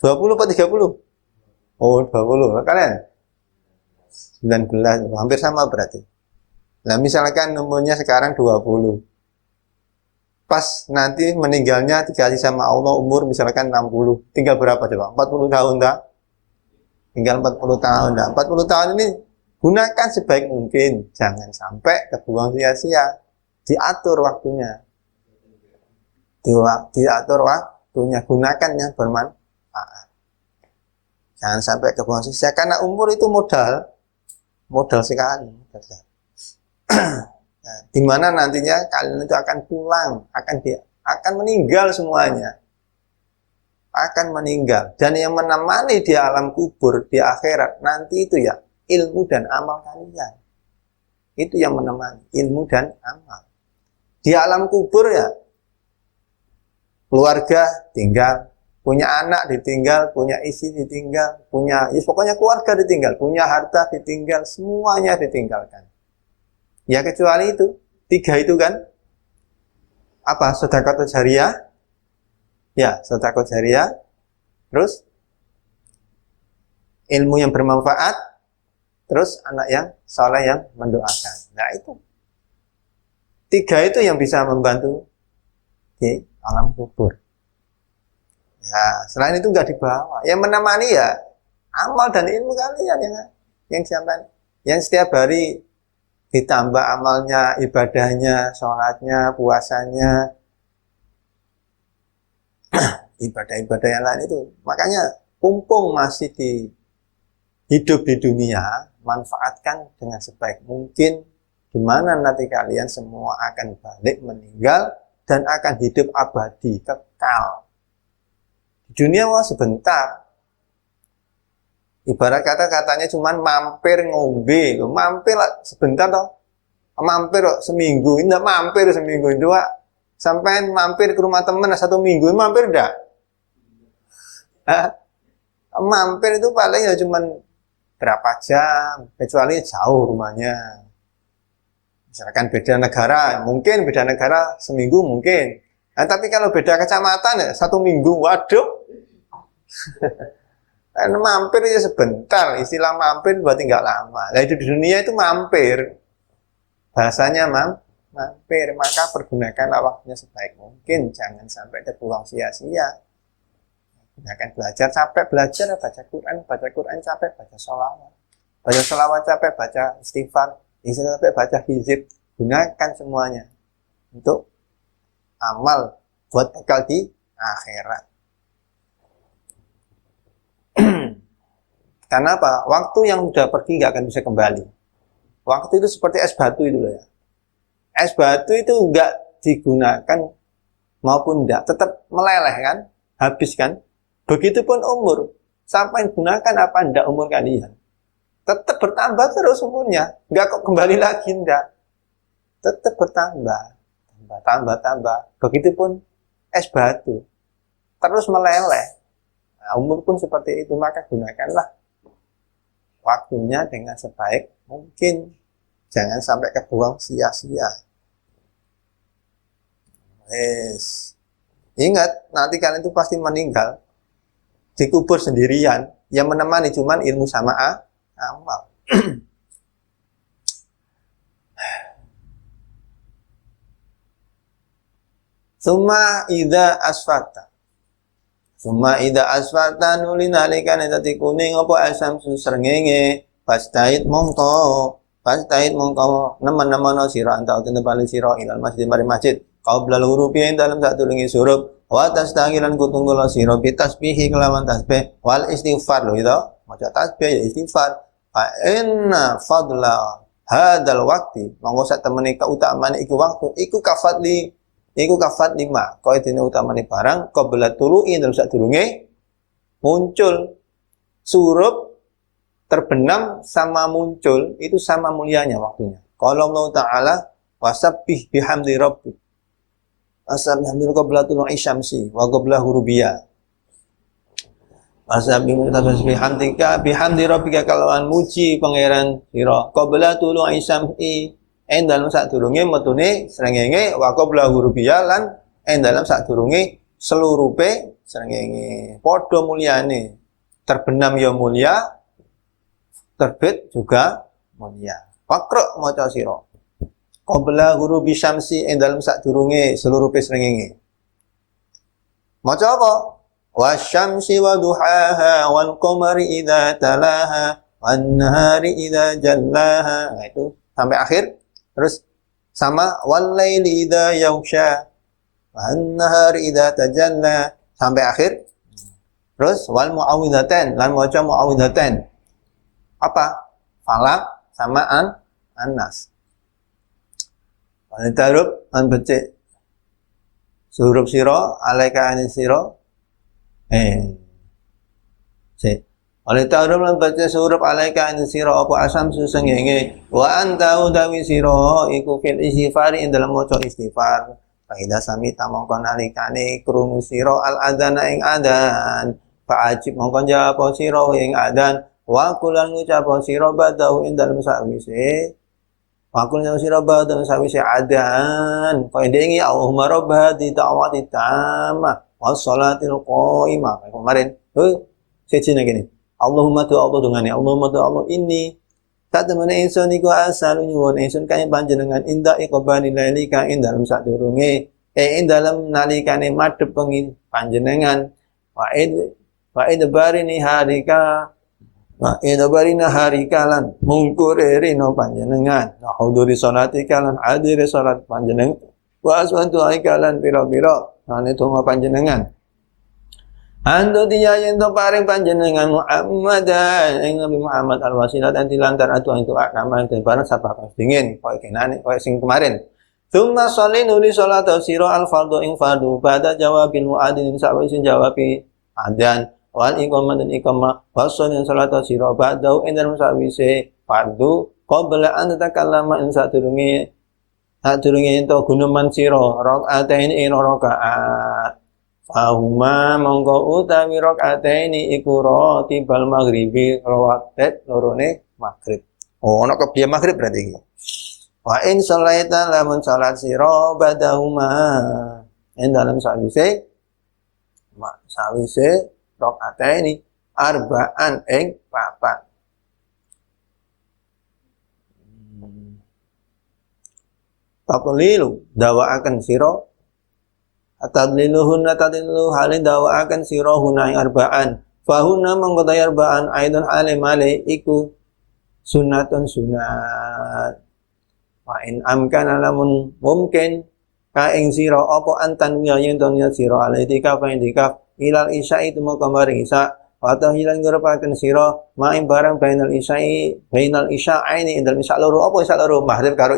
20 apa 30? Oh, 20. Kalian? 19. Hampir sama berarti. Nah, misalkan umurnya sekarang 20. Pas nanti meninggalnya dikasih sama Allah umur misalkan 60. Tinggal berapa coba? 40 tahun tak? Tinggal 40 tahun. Nah, 40 tahun ini gunakan sebaik mungkin. Jangan sampai kebuang sia-sia. Diatur waktunya. Diatur waktunya. Gunakan yang bermanfaat. Jangan sampai kebuang sia-sia. Karena umur itu modal. Modal sekali. Nah, di mana nantinya kalian itu akan pulang, akan meninggal semuanya. Akan meninggal. Dan yang menemani di alam kubur, di akhirat, nanti itu ya ilmu dan amal kalian. Itu yang menemani, ilmu dan amal. Di alam kubur ya, keluarga tinggal, punya anak ditinggal, punya istri ditinggal, pokoknya keluarga ditinggal, punya harta ditinggal, semuanya ditinggalkan. Ya kecuali itu, 3 itu kan, apa? Sedekah jariyah. Ya, sedekah jariyah. Terus ilmu yang bermanfaat. Terus anak yang saleh yang mendoakan. Nah itu 3 itu yang bisa membantu di alam kubur. Ya, selain itu nggak dibawa. Yang menemani ya amal dan ilmu kalian yang setiap hari ditambah amalnya, ibadahnya, sholatnya, puasanya, ibadah-ibadah yang lain itu. Makanya mumpung masih hidup di dunia, manfaatkan dengan sebaik mungkin, di mana nanti kalian semua akan balik meninggal dan akan hidup abadi, kekal. Di dunia mah sebentar. Ibarat katanya cuman mampir ngombe, mampir lah sebentar toh, mampir seminggu, enggak mampir seminggu dua, sampai mampir ke rumah teman 1 minggu, mampir enggak? Mampir itu paling ya cuman berapa jam, kecuali jauh rumahnya. Misalkan beda negara, mungkin beda negara seminggu mungkin. Nah, tapi kalau beda kecamatan ya 1 minggu, waduh. Karena mampir itu sebentar, istilah mampir berarti nggak lama. Nah, di dunia itu mampir, bahasanya mampir, maka pergunakanlah waktunya sebaik mungkin, jangan sampai terbuang sia-sia. Gunakan belajar, capek belajar, baca Quran capek, baca sholawat capek, baca istighfar, capek, baca hizib, gunakan semuanya untuk amal buat bekal di akhirat. Karena apa? Waktu yang sudah pergi nggak akan bisa kembali. Waktu itu seperti es batu itu loh ya. Es batu itu nggak digunakan maupun enggak, tetap meleleh kan, habis kan. Begitupun umur, sampai gunakan apa enggak umur kalian, tetap bertambah terus umurnya, nggak kok kembali lagi enggak, tetap bertambah, tambah. Begitupun es batu, terus meleleh. Nah, umur pun seperti itu, maka gunakanlah waktunya dengan sebaik mungkin. Jangan sampai kebuang sia-sia. Yes. Ingat, nanti kalian itu pasti meninggal. Dikubur sendirian. Yang menemani cuman ilmu sama amal. Summa idza asfarta nuli nalikan dadi kuning apa asam srengenge pastahid mongko nemen-nemen sira anta uten bali sira ilal masjid mari masjid qabla hurufi dalam satulungi huruf wa tastahilan kutunggul sira bi tasbihi kelawan tasbih wal istighfar lho itu maca tasbih ya istighfar fa inna fadla hadal waqti monggo sak temene keutamaan iku waktu iku kafat 5. Kau itu utamanya barang. Kau belat tuluin dalam saat durunge muncul surup terbenam sama muncul itu sama mulianya waktunya. Kalau Allah Taala wasabbih bihamdi rabbi. Wasabbih bihamdi qabla tulu'i syamsi wa qabla ghurubiyya. Wasabbih bihamdika bihamdi rabbika kalawan muji pangeran sira qabla tulu'i syamsi ing dalem sadurunge metune srengenge wa qabla hurubiya lan ing dalem sadurunge selurupe srengenge padha mulyane terbenam ya mulia terbit juga mulia Faqra maca sira qabla hurubi syamsi ing dalem sadurunge selurupe srengenge maca apa wasyamsi wa duhaha wal qamari idza talaha wan nahari idza jallaha nah, itu sampai akhir terus sama wal laili idza yaghsha wan nahari idza tajalla sampai akhir terus wal muawwidzatain lan maca muawwidzatain apa falak sama an-nas wanita huruf an becik huruf sira alaika an sira oleh ta'aruf lan baca huruf alaika an sira apa asam susengenge wa anta utawi sira iku fil istighfar ing dalam maca istighfar faida sami tamangkon nalikane krungu sira al adzana ing adzan fa ajib mongkon jawab sira ing adzan wa kulan ngucap sira badau ing dalam sawise wa kulan sira badau sawise adzan fa indengi Allahumma rabb hadhi da'wati tamah wassalatil qaimah kemarin sejine gini Allahumma tu Allah dungane Allahumma tu Allah ini tak temene ingsun iku asal nyuwun ingsun kaya panjenengan inda iqbali lailika ing dalem sadurunge ing dalem nalikane madhep pengi panjenengan wa idbarini harika wa idbarina harika lan mungkure rino panjenengan wa huduri salatika lan hadire salat panjenengan wa aswantu aikalan pira-pira nane donga panjenengan ando diyayen to paring panjenengan Muhammadan ing Nabi Muhammad al-wasilah dan dilantar atu itu agama den bareng sapa dingin koyo kenane koyo sing kemarin Tsumma sholli nuli salat sira al-fardhu ing fardhu pada jawabil muadzin sawise jawabi adzan wal iqamah dan iqamah wassalli salat sira ba'da ing dalem sawise fardhu qabla an takallama ing sadurunge ento guneman sira rakaat ing rakaat fahuma mongko utawi rakaataini iku ratibal maghribi rawatib lorone maghrib ono kepiye maghrib berarti iki wa in shalaita lamun salat sira badahuma ing dalem sawise rakaataini arba'an ing papat taqlilu dawaaken sira atadliluhunna tadlilu halin dawaaken sira huna ing arba'an fahuna mangkotai arba'an aidon alimale iku sunnatun sunat wa in amkana lamun mungkin ka ing sira apa antan ya yen to sira alaitika fa indika ilal isya itu mau kemarin isya wa tahilan ngrepaken sira ma ing barang bainal isya aini indal isya loro apa isya loro maghrib karo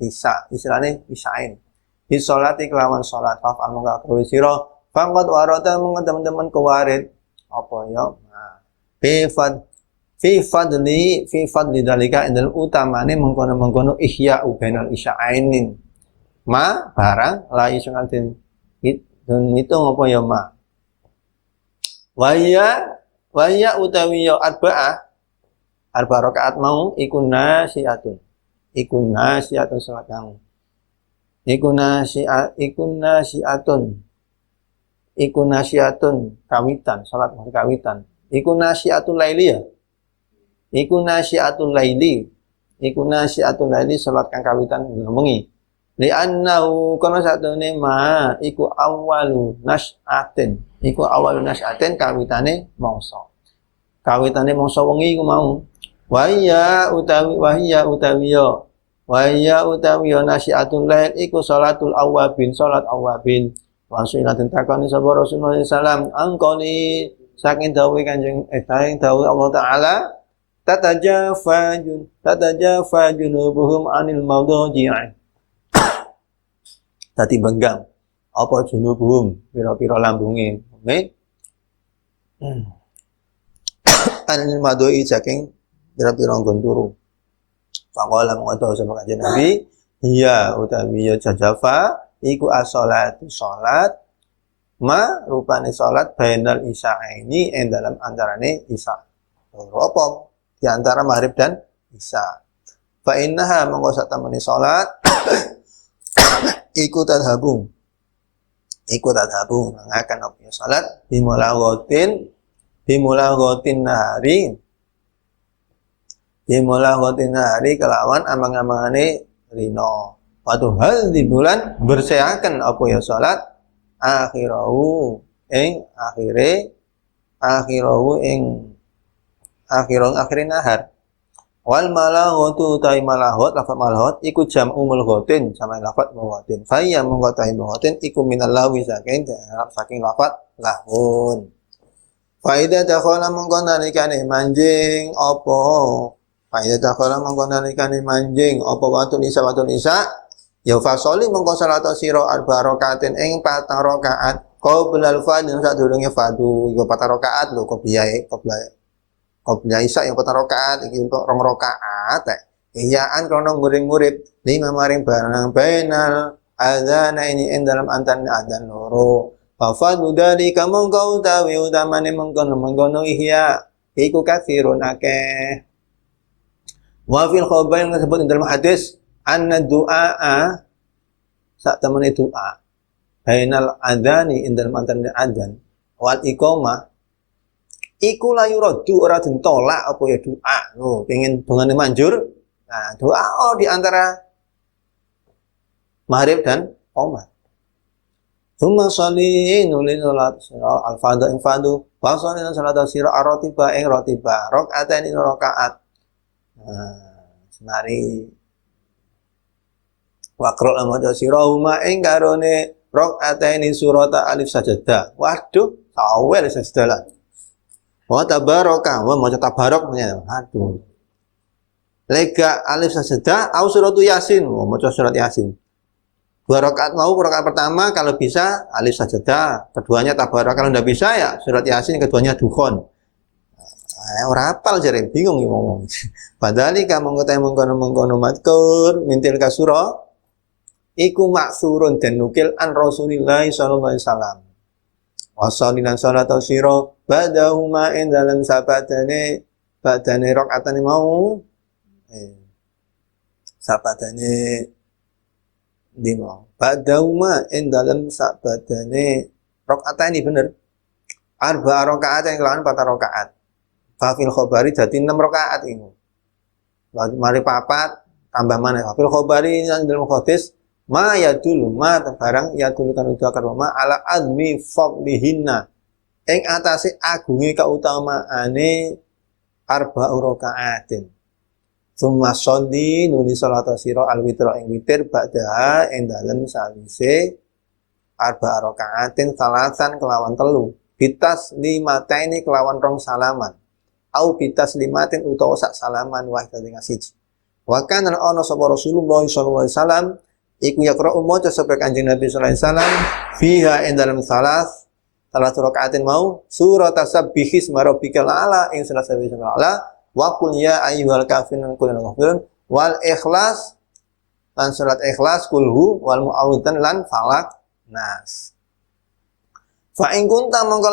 isya istilahnya isyain di sholati kelawan sholat fa'al mongko kowe sira faqad warata mongko teman-teman kewarid apa ya fi fadli dalika indal utamane mengkono ihya bainal isya'ainin ma barang la isya'atin itu apa ya ma waya utawi ya arba rakaat mau iku nasiatun salat kang iku nasiatun kawitan salat kawitan iku nasiatul laili ya iku nasiatul laili salat kang kawitan ngomongi li annahu kana satune ma iku awalu nas'atin kawitane mangsa wengi iku mau wahya utawi nasiatul lail iku salatul awabin salat awabin wasilatin takoni sapa Rasulullah sallam angkoni saking dawuh Kanjeng dawuh Allah taala tatajafa junubuhum anil mawdu'i dadi benggang apa junubuhum pira-pira lambunge anil mawdu'i saking pira-pira nggon turu faqala mengatakan sama Kanjeng Nabi iya utawi ya jajafa iku as-sholatu sholat ma rupane sholat bainal isya'aini ing dalam antarane isya apa di antara maghrib dan isya Fa innaha mongko sak temene salat iku tadhabu ngakan apa salat bimulaghatin nahari kelawan amang-amangane rino. Watu hal di bulan berseakan apa ya salat akhirahu ing akhirin nahar. Wal malaghatu ta'i malaghot lafaz malaghot iku jam'u mulghatin sama lafaz mulghatin. Fa ya mongko ta'i mulghatin iku minal lawi saking lafaz lahun. Fa idza dakhala mongko nalikane manjing apa watu nisa ya fasoli mongko salat sira arba rakaatin ing 4 rakaat qablal fardhu sadurunge fardhu iku 4 rakaat lho Qobliyah isya yang 4 rakaat iki untuk 2 rakaat ihya'an krono murid lima maring barang bainal adzana ini ing dalam antan adzan loro fa fadlu dalika mongko utawi utamane mengkono ihya iku katsirun akeh wa fil khabar yang disebut dalam hadis anna du'a sak temene doa bainal adzani ing dalam antan adzan wal iqamah iku la yuraddu ora ditolak apa ya doa. Lho, pengen dongane manjur. Nah, doa di antara maghrib dan qomat. Tsumma sholli nuli salat al-fardhu ing fardhu, wa sholli salat sira ar-ratiba ing ratiba, rakaat ing rakaat. Nah, senari wa qra' maca sira huma ing karone rakaat surat alif sajadah. Waduh, sawel sajadah. Wa tabaraka wa maca tabarok aduh lega alif sajadah au surat yasin maca surat yasin 2 rakaat mau rakaat pertama kalau bisa alif sajadah keduanya tabarok kalau tidak bisa ya surat yasin keduanya dukhon ora hafal jare bingung ngomong padahal ka mengkono matkur mintil kasura iku maksurun dan nukil an Rasulillah sallallahu alaihi wasallam wasalinan salat sira badahuma ing dalam badane rakaatane mau sabadane lima badahuma ing dalam badane rakaatane bener arba rakaat yang kelawan 4 rakaat fa fil khabari dadi 6 rakaat iku mari 4 tambah maneh fil khabari yang dalam hadis ma yadul ma barang yadul kan udah karma ala admi fadlihinna ing atase agunge kautamaane arba rakaatin summa sholli nuli salat sira al witra ing witir ba'da ing dalem sawise arba rakaatin salasan kelawan telu bitas limataini kelawan 2 salaman au bitas limatin utawa sak salaman wahda ing siji wa kana ana sapa Rasulullah sallallahu alaihi wasallam iku yaqra'u maca sapa Kanjeng Nabi sallallahu alaihi wasallam fiha ing dalam salat rakaatin mau surat tasabbih isma rabbikal a'la ing salat rabbikal a'la wa qul ya ayyuhal kafirun qul wal ikhlas lan surat ikhlas kulhu wal mu'awwidzan lan falak nas fa in kunta mongko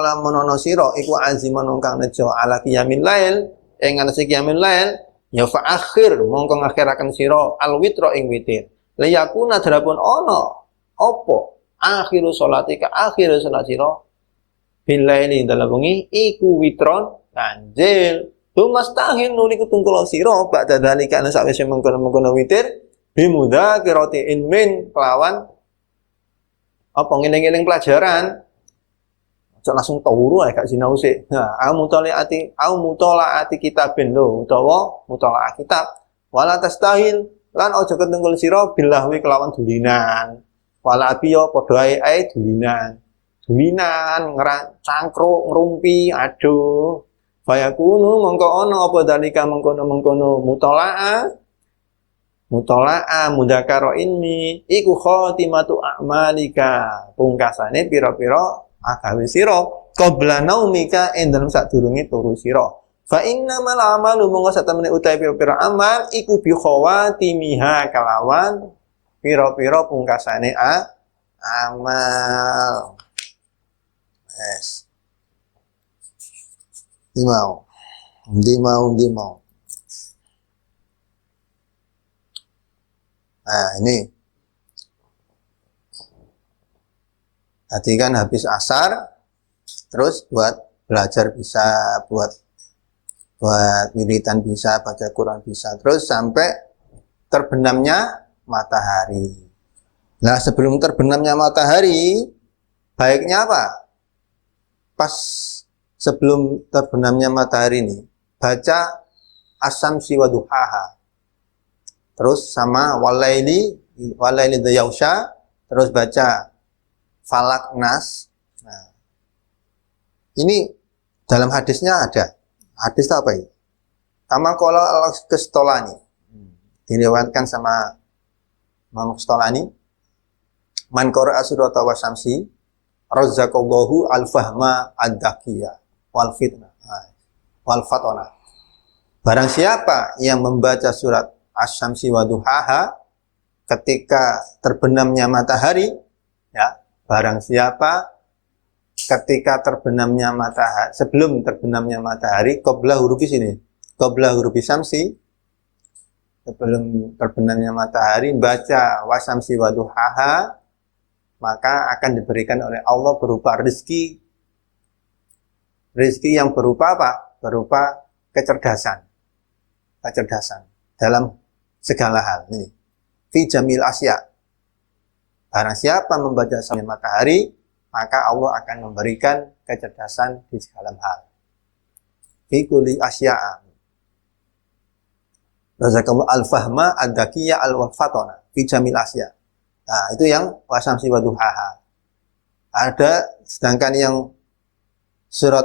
lamun ana sira iku aziman kang nejo ala qiyamil lail ing ana qiyamil lail ya fa akhir mongko ngakhiraken sira al witra ing witir liyakuna darapun ana apa akhiru sholatika akhiru sholat sira billaili dalam wengi iku witron ganjil dumastahil nuli kutungkul sira ba'da dalika ana sawise mengkono witir bimudzakirati ilmin kelawan apa ngeling-eling pelajaran aja langsung turu ae gak sinau sik nah mutolaati kitabin lho utawa mutolaah kitab wala tastahil lan aja ketungkul sira bilahwi kelawan dulinan wala apiyo padha ae dulinan cangkruk ngrumpi aduh fayakunu mongko ana apa dalika mengkono mutolaah mudzakkara ini iku khatimatu a'malika pungkasane pira-pira agawe sira qabla naumika ing dalem sadurunge turu sira fa innamal amalu mongko satemene utahe pira-pira amal iku bi khawatimiha kalawan pira-pira pungkasane amal Di mau. Nah, ini. Tadi kan habis asar, terus buat belajar bisa, buat wiridan bisa, baca Quran bisa, terus sampai terbenamnya matahari. Nah, sebelum terbenamnya matahari, baiknya apa? Pas sebelum terbenamnya matahari ini, baca Asy-Syamsi wa duhaha. Terus sama walaili yaghsha, terus baca Falak Nas. Nah, ini dalam hadisnya ada. Hadis apa ini? Kama qala al-Qastolani. Diriwayatkan sama Imam Qastolani. Man qara'a surata wa syamsi razzaqallahu al-fahma ad-daqiyah wal fitnah wal fatana. Barang siapa yang membaca surat Asy-Syamsi wa duhaha ketika terbenamnya matahari, ya, barang siapa ketika terbenamnya matahari, sebelum terbenamnya matahari, qabla hurufi sini, qabla hurufi syamsi, sebelum terbenamnya matahari, baca wasyamsi wa duhaha, maka akan diberikan oleh Allah berupa rezeki. Rezeki yang berupa apa? Berupa kecerdasan. Kecerdasan dalam segala hal. Ini. Fi jamil asya. Barang siapa membaca sampai matahari, maka Allah akan memberikan kecerdasan di segala hal. Fi kulli asya'a. Razakallahu al-fahma ad-daqiyya al-fatana fi jamil asya. Nah, itu yang wasyamsi wa duhaha. Ada sedangkan yang surat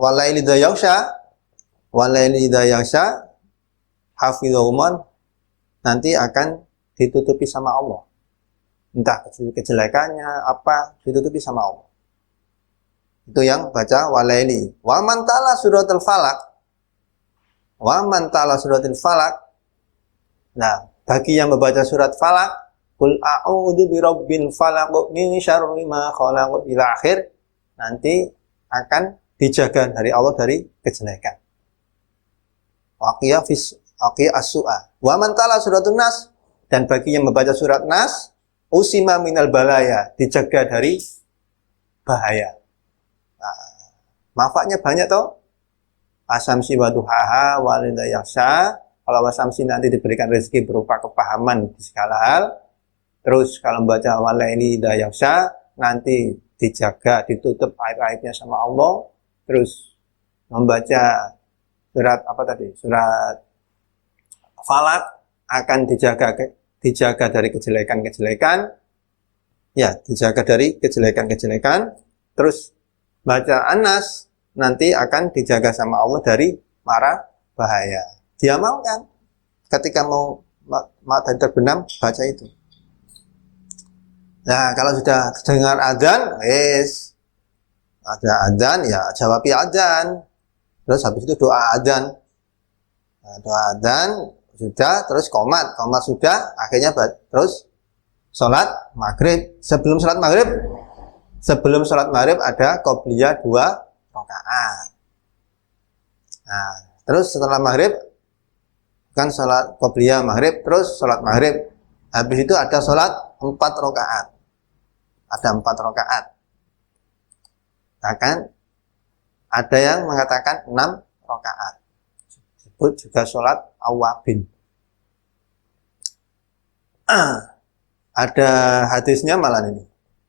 walaili idza yaghsha hafizahum nanti akan ditutupi sama Allah. Entah kejelekannya apa ditutupi sama Allah. Itu yang baca walaili. Wa man tala suratul falaq. Wa man tala suratul falaq. Nah, bagi yang membaca surat falaq, qul a'udzu birabbil falaq min syarri ma khalaq ila akhir, nanti akan dijaga dari Allah dari kejelekan. Waqiya as-su'a. Wa man tala suratul nas, dan bagi yang membaca surat nas, usima minal balaya, dijaga dari bahaya. Nah, manfaatnya banyak toh. Asy-Syamsi wa duhaha wal yaghsha. Kalau wasyamsi nanti diberikan rezeki berupa kepahaman di segala hal. Terus kalau membaca walaili idza yaghsha nanti dijaga, ditutup aib-aibnya sama Allah. Terus membaca surat apa tadi? Surat Falaq akan dijaga dari kejelekan-kejelekan. Ya, dijaga dari kejelekan-kejelekan. Terus baca An-Nas nanti akan dijaga sama Allah dari mara bahaya. Dia mau kan? Ketika mau matahari terbenam, baca itu. Nah, kalau sudah dengar adzan, ada adzan, ya jawabi adzan. Terus habis itu doa adzan. Nah, doa adzan sudah, terus qomat sudah, akhirnya terus sholat maghrib. Sebelum sholat maghrib ada qobliyah 2 rakaat. Nah, terus setelah maghrib kan sholat qobliyah maghrib, terus sholat maghrib. Habis itu ada sholat 4 rakaat. Ada 4 rakaat. Bahkan ada yang mengatakan 6 rakaat. Disebut juga sholat awabin. Ada hadisnya malah ini.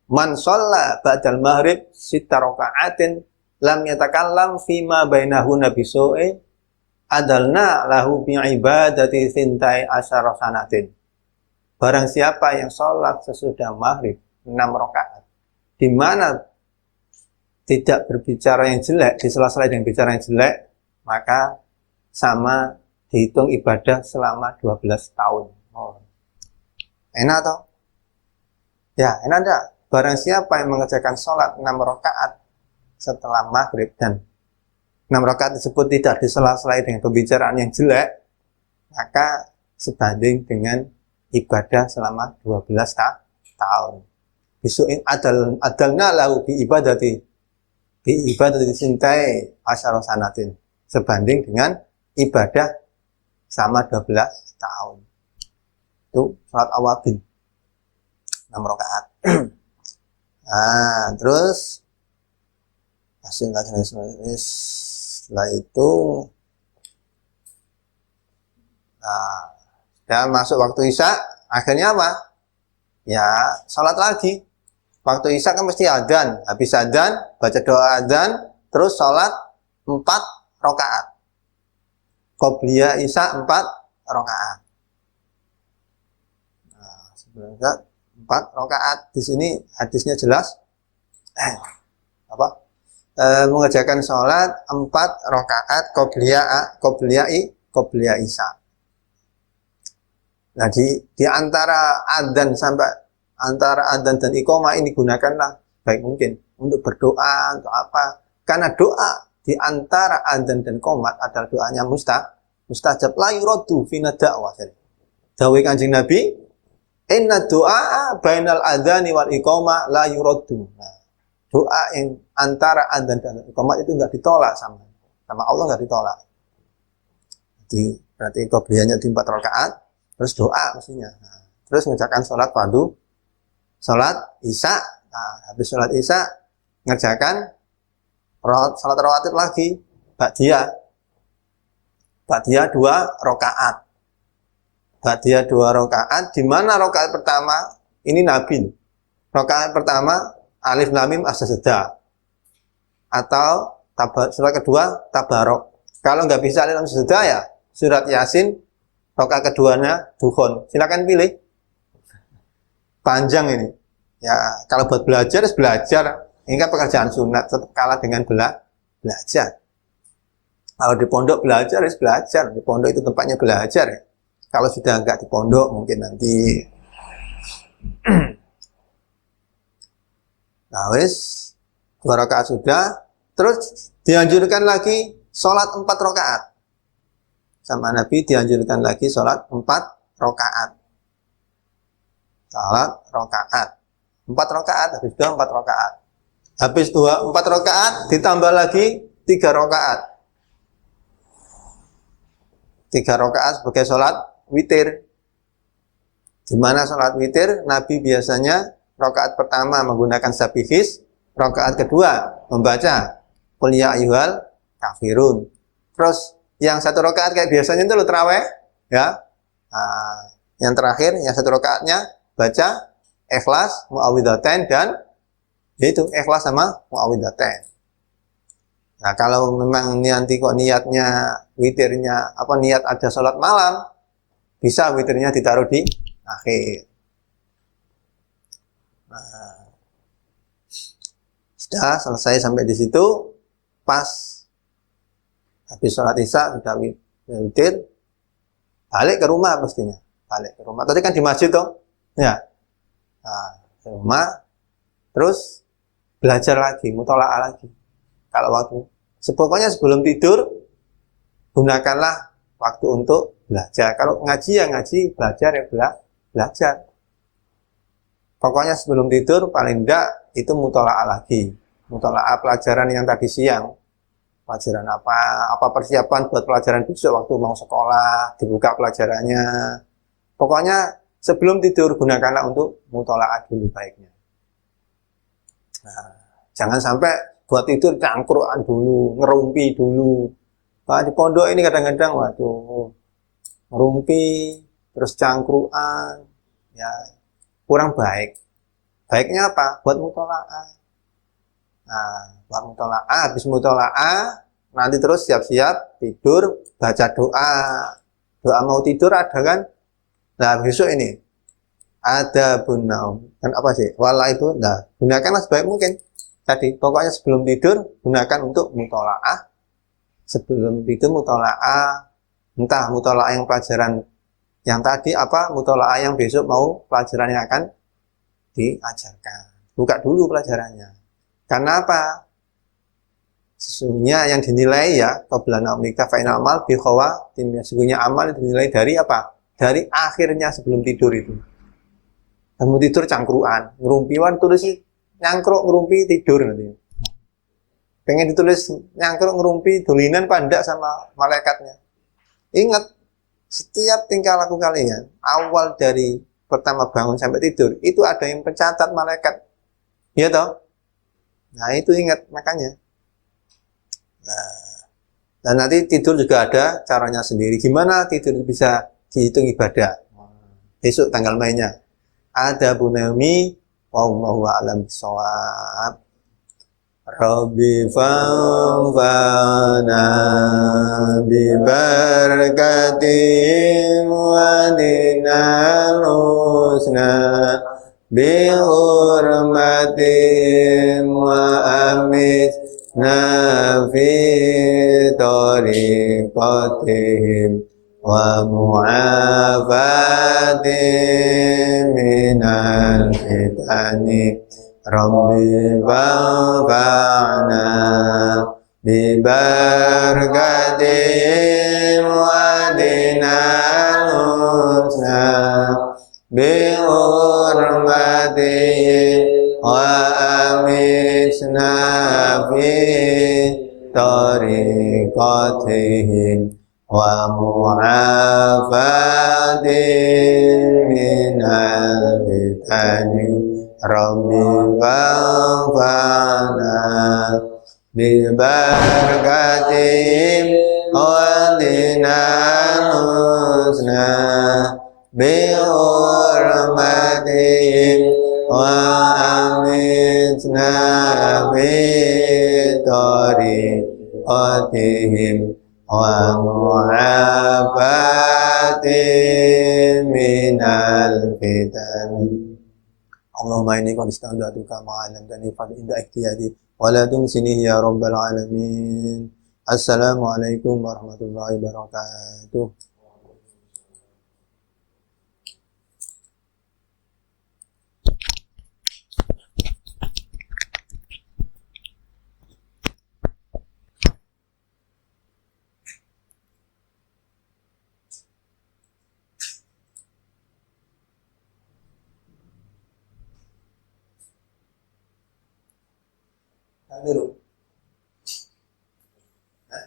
Man sholla ba'dal maghrib 6 rakaatin lam yatakallam fima bainahunna bisu'i adalna lahu bi'ibadati sintai asyara sanatin. Barang siapa yang sholat sesudah maghrib 6 rakaat, di mana tidak berbicara yang jelek, di sela-sela dengan bicara yang jelek, maka sama dihitung ibadah selama 12 tahun. Oh. Enak toh? Ya, enak enggak? Barang siapa yang mengerjakan sholat 6 rakaat setelah maghrib dan 6 rakaat tersebut tidak disela-selai dengan pembicaraan yang jelek, maka sebanding dengan ibadah selama 12 tahun. Bisu'in adalna lahu bi ibadati sintai asyara sanatin. Sebanding dengan ibadah sama 12 tahun. Itu salat awabin 6 rakaat. Nah, terus setelah itu nah, dan masuk waktu isya, akhirnya apa? Ya, salat lagi. Waktu isya kan mesti adzan, habis adzan baca doa adzan, terus salat 4 rakaat. Qobliyah isya 4 rakaat. Nah, sebenarnya 4 rakaat. Di sini hadisnya jelas mengerjakan sholat 4 rakaat qobliyah isya. Nah, di antara adzan sampai antara adzan dan iqamah ini gunakanlah baik mungkin untuk berdoa untuk apa? Karena doa di antara adzan dan qomat adalah doanya mustajab la yuraddu fi da'wah. Dawuh Kanjeng Nabi, inna du'a bainal adzani wal iqamah la yuraddu. Nah, doa yang antara adzan dan iqamah itu enggak ditolak sama Allah, enggak ditolak. Jadi berarti qobliyahnya di 4 rakaat, terus doa mestinya. Nah, terus mengerjakan sholat fardu, sholat isya. Nah, habis sholat isya mengerjakan sholat rawatib lagi, ba'diyah 2 rakaat. Ba'diyah 2 rakaat, di mana rakaat pertama ini nabil. Rakaat pertama alif lam mim as-sajdah. Atau surat kedua tabarok. Kalau nggak bisa alif lam sajdah ya surat Yasin. Rakaat keduanya dukhon. Silakan pilih. Panjang ini. Ya, kalau buat belajar, Ini kan pekerjaan sunat, tetap kalah dengan belajar. Kalau di pondok belajar, belajar. Di pondok itu tempatnya belajar. Ya. Kalau sudah nggak di pondok, mungkin nanti. Nah, 2 rakaat sudah. Terus dianjurkan lagi sholat 4 rakaat. Sama Nabi dianjurkan lagi sholat 4 rakaat. Sholat rakaat. 4 rakaat, habis itu 4 rakaat. Habis 4 rakaat, ditambah lagi 3 rakaat. 3 rakaat sebagai sholat witir. Di mana sholat witir, Nabi biasanya rakaat pertama menggunakan sabihis, rakaat kedua membaca Qul ya ayyuhal kafirun. Terus yang 1 rakaat kayak biasanya itu lo terawih, ya. Nah, yang terakhir, yang 1 rakaatnya baca Ikhlas, Mu'awwidhatain dan yaitu Ikhlas sama Mu'awwidhatain. Nah, kalau memang nanti kok niatnya witirnya niat ada sholat malam, bisa witirnya ditaruh di akhir. Nah, sudah selesai sampai di situ, pas habis sholat isya sudah witir, balik ke rumah mestinya. Balik ke rumah. Tadi kan di masjid toh, ya. Nah, ke rumah, terus belajar lagi, mutola'ah lagi. Kalau waktu, pokoknya sebelum tidur, gunakanlah waktu untuk belajar. Kalau ngaji ya ngaji, belajar ya belajar. Pokoknya sebelum tidur paling enggak itu mutola'ah lagi. Mutola'ah pelajaran yang tadi siang. Pelajaran apa persiapan buat pelajaran besok waktu mau sekolah, dibuka pelajarannya. Pokoknya sebelum tidur gunakanlah untuk mutola'ah dulu baiknya. Nah, jangan sampai buat tidur cangkruan dulu, ngerumpi dulu. Nah, di pondok ini kadang-kadang ngerumpi, terus cangkruan, ya kurang baik. Baiknya apa? Buat mutola'ah. Nah, buat mutola'ah, habis mutola'ah, nanti terus siap-siap tidur, baca doa. Doa mau tidur ada kan? Nah, besok ini ada bunau. Kan apa sih? Wala itu, nah, gunakanlah sebaik mungkin. Tadi, pokoknya sebelum tidur, gunakan untuk mutola'ah. Sebelum tidur mutola'ah, entah mutola'ah yang pelajaran yang tadi, mutola'ah yang besok mau pelajaran yang akan diajarkan. Buka dulu pelajarannya. Karena apa? Sesungguhnya yang dinilai ya, qabla naumika fa'inal amal bi khawatim. Sesungguhnya amal dinilai dari apa? Dari akhirnya sebelum tidur itu. Kamu tidur cangkruan, ngerumpiwan tulis nyangkruk ngerumpi tidur nanti. Pengen ditulis nyangkruk ngerumpi dolinan pandak sama malaikatnya. Ingat, Setiap tingkah laku kalian, awal dari pertama bangun sampai tidur, itu ada yang pencatat malaikat. Ya toh? Nah, itu ingat makanya. Nah, dan nanti tidur juga ada caranya sendiri. Gimana tidur bisa dihitung ibadah? Besok tanggal mainnya. Ada Bu Naomi, wallahu a'lam bishawab. Rabbi fanfa'na bi barakatihim wa dinal husna bi hurmatihim wa amitna fi tariqatihim wa mu'afatihim minal fitani Rabbi ba'fa'na bi barakatihim wa dinal husna bi hurmatihim wa amisna fi tariqatihim wa mu'afatihim minal fitani Rabbi ba'fa'na bi barakatihim wa dinal husna bi hurmatihim wa amitna bi tariqatihim wa mu'afatihim minal fitani Allahumma inni qad ista'datuka ma'alam dan ifad inda ikhtiyadi wa la tumsini ya rabbal alamin. Assalamualaikum warahmatullahi wabarakatuh. Dulu. Hah?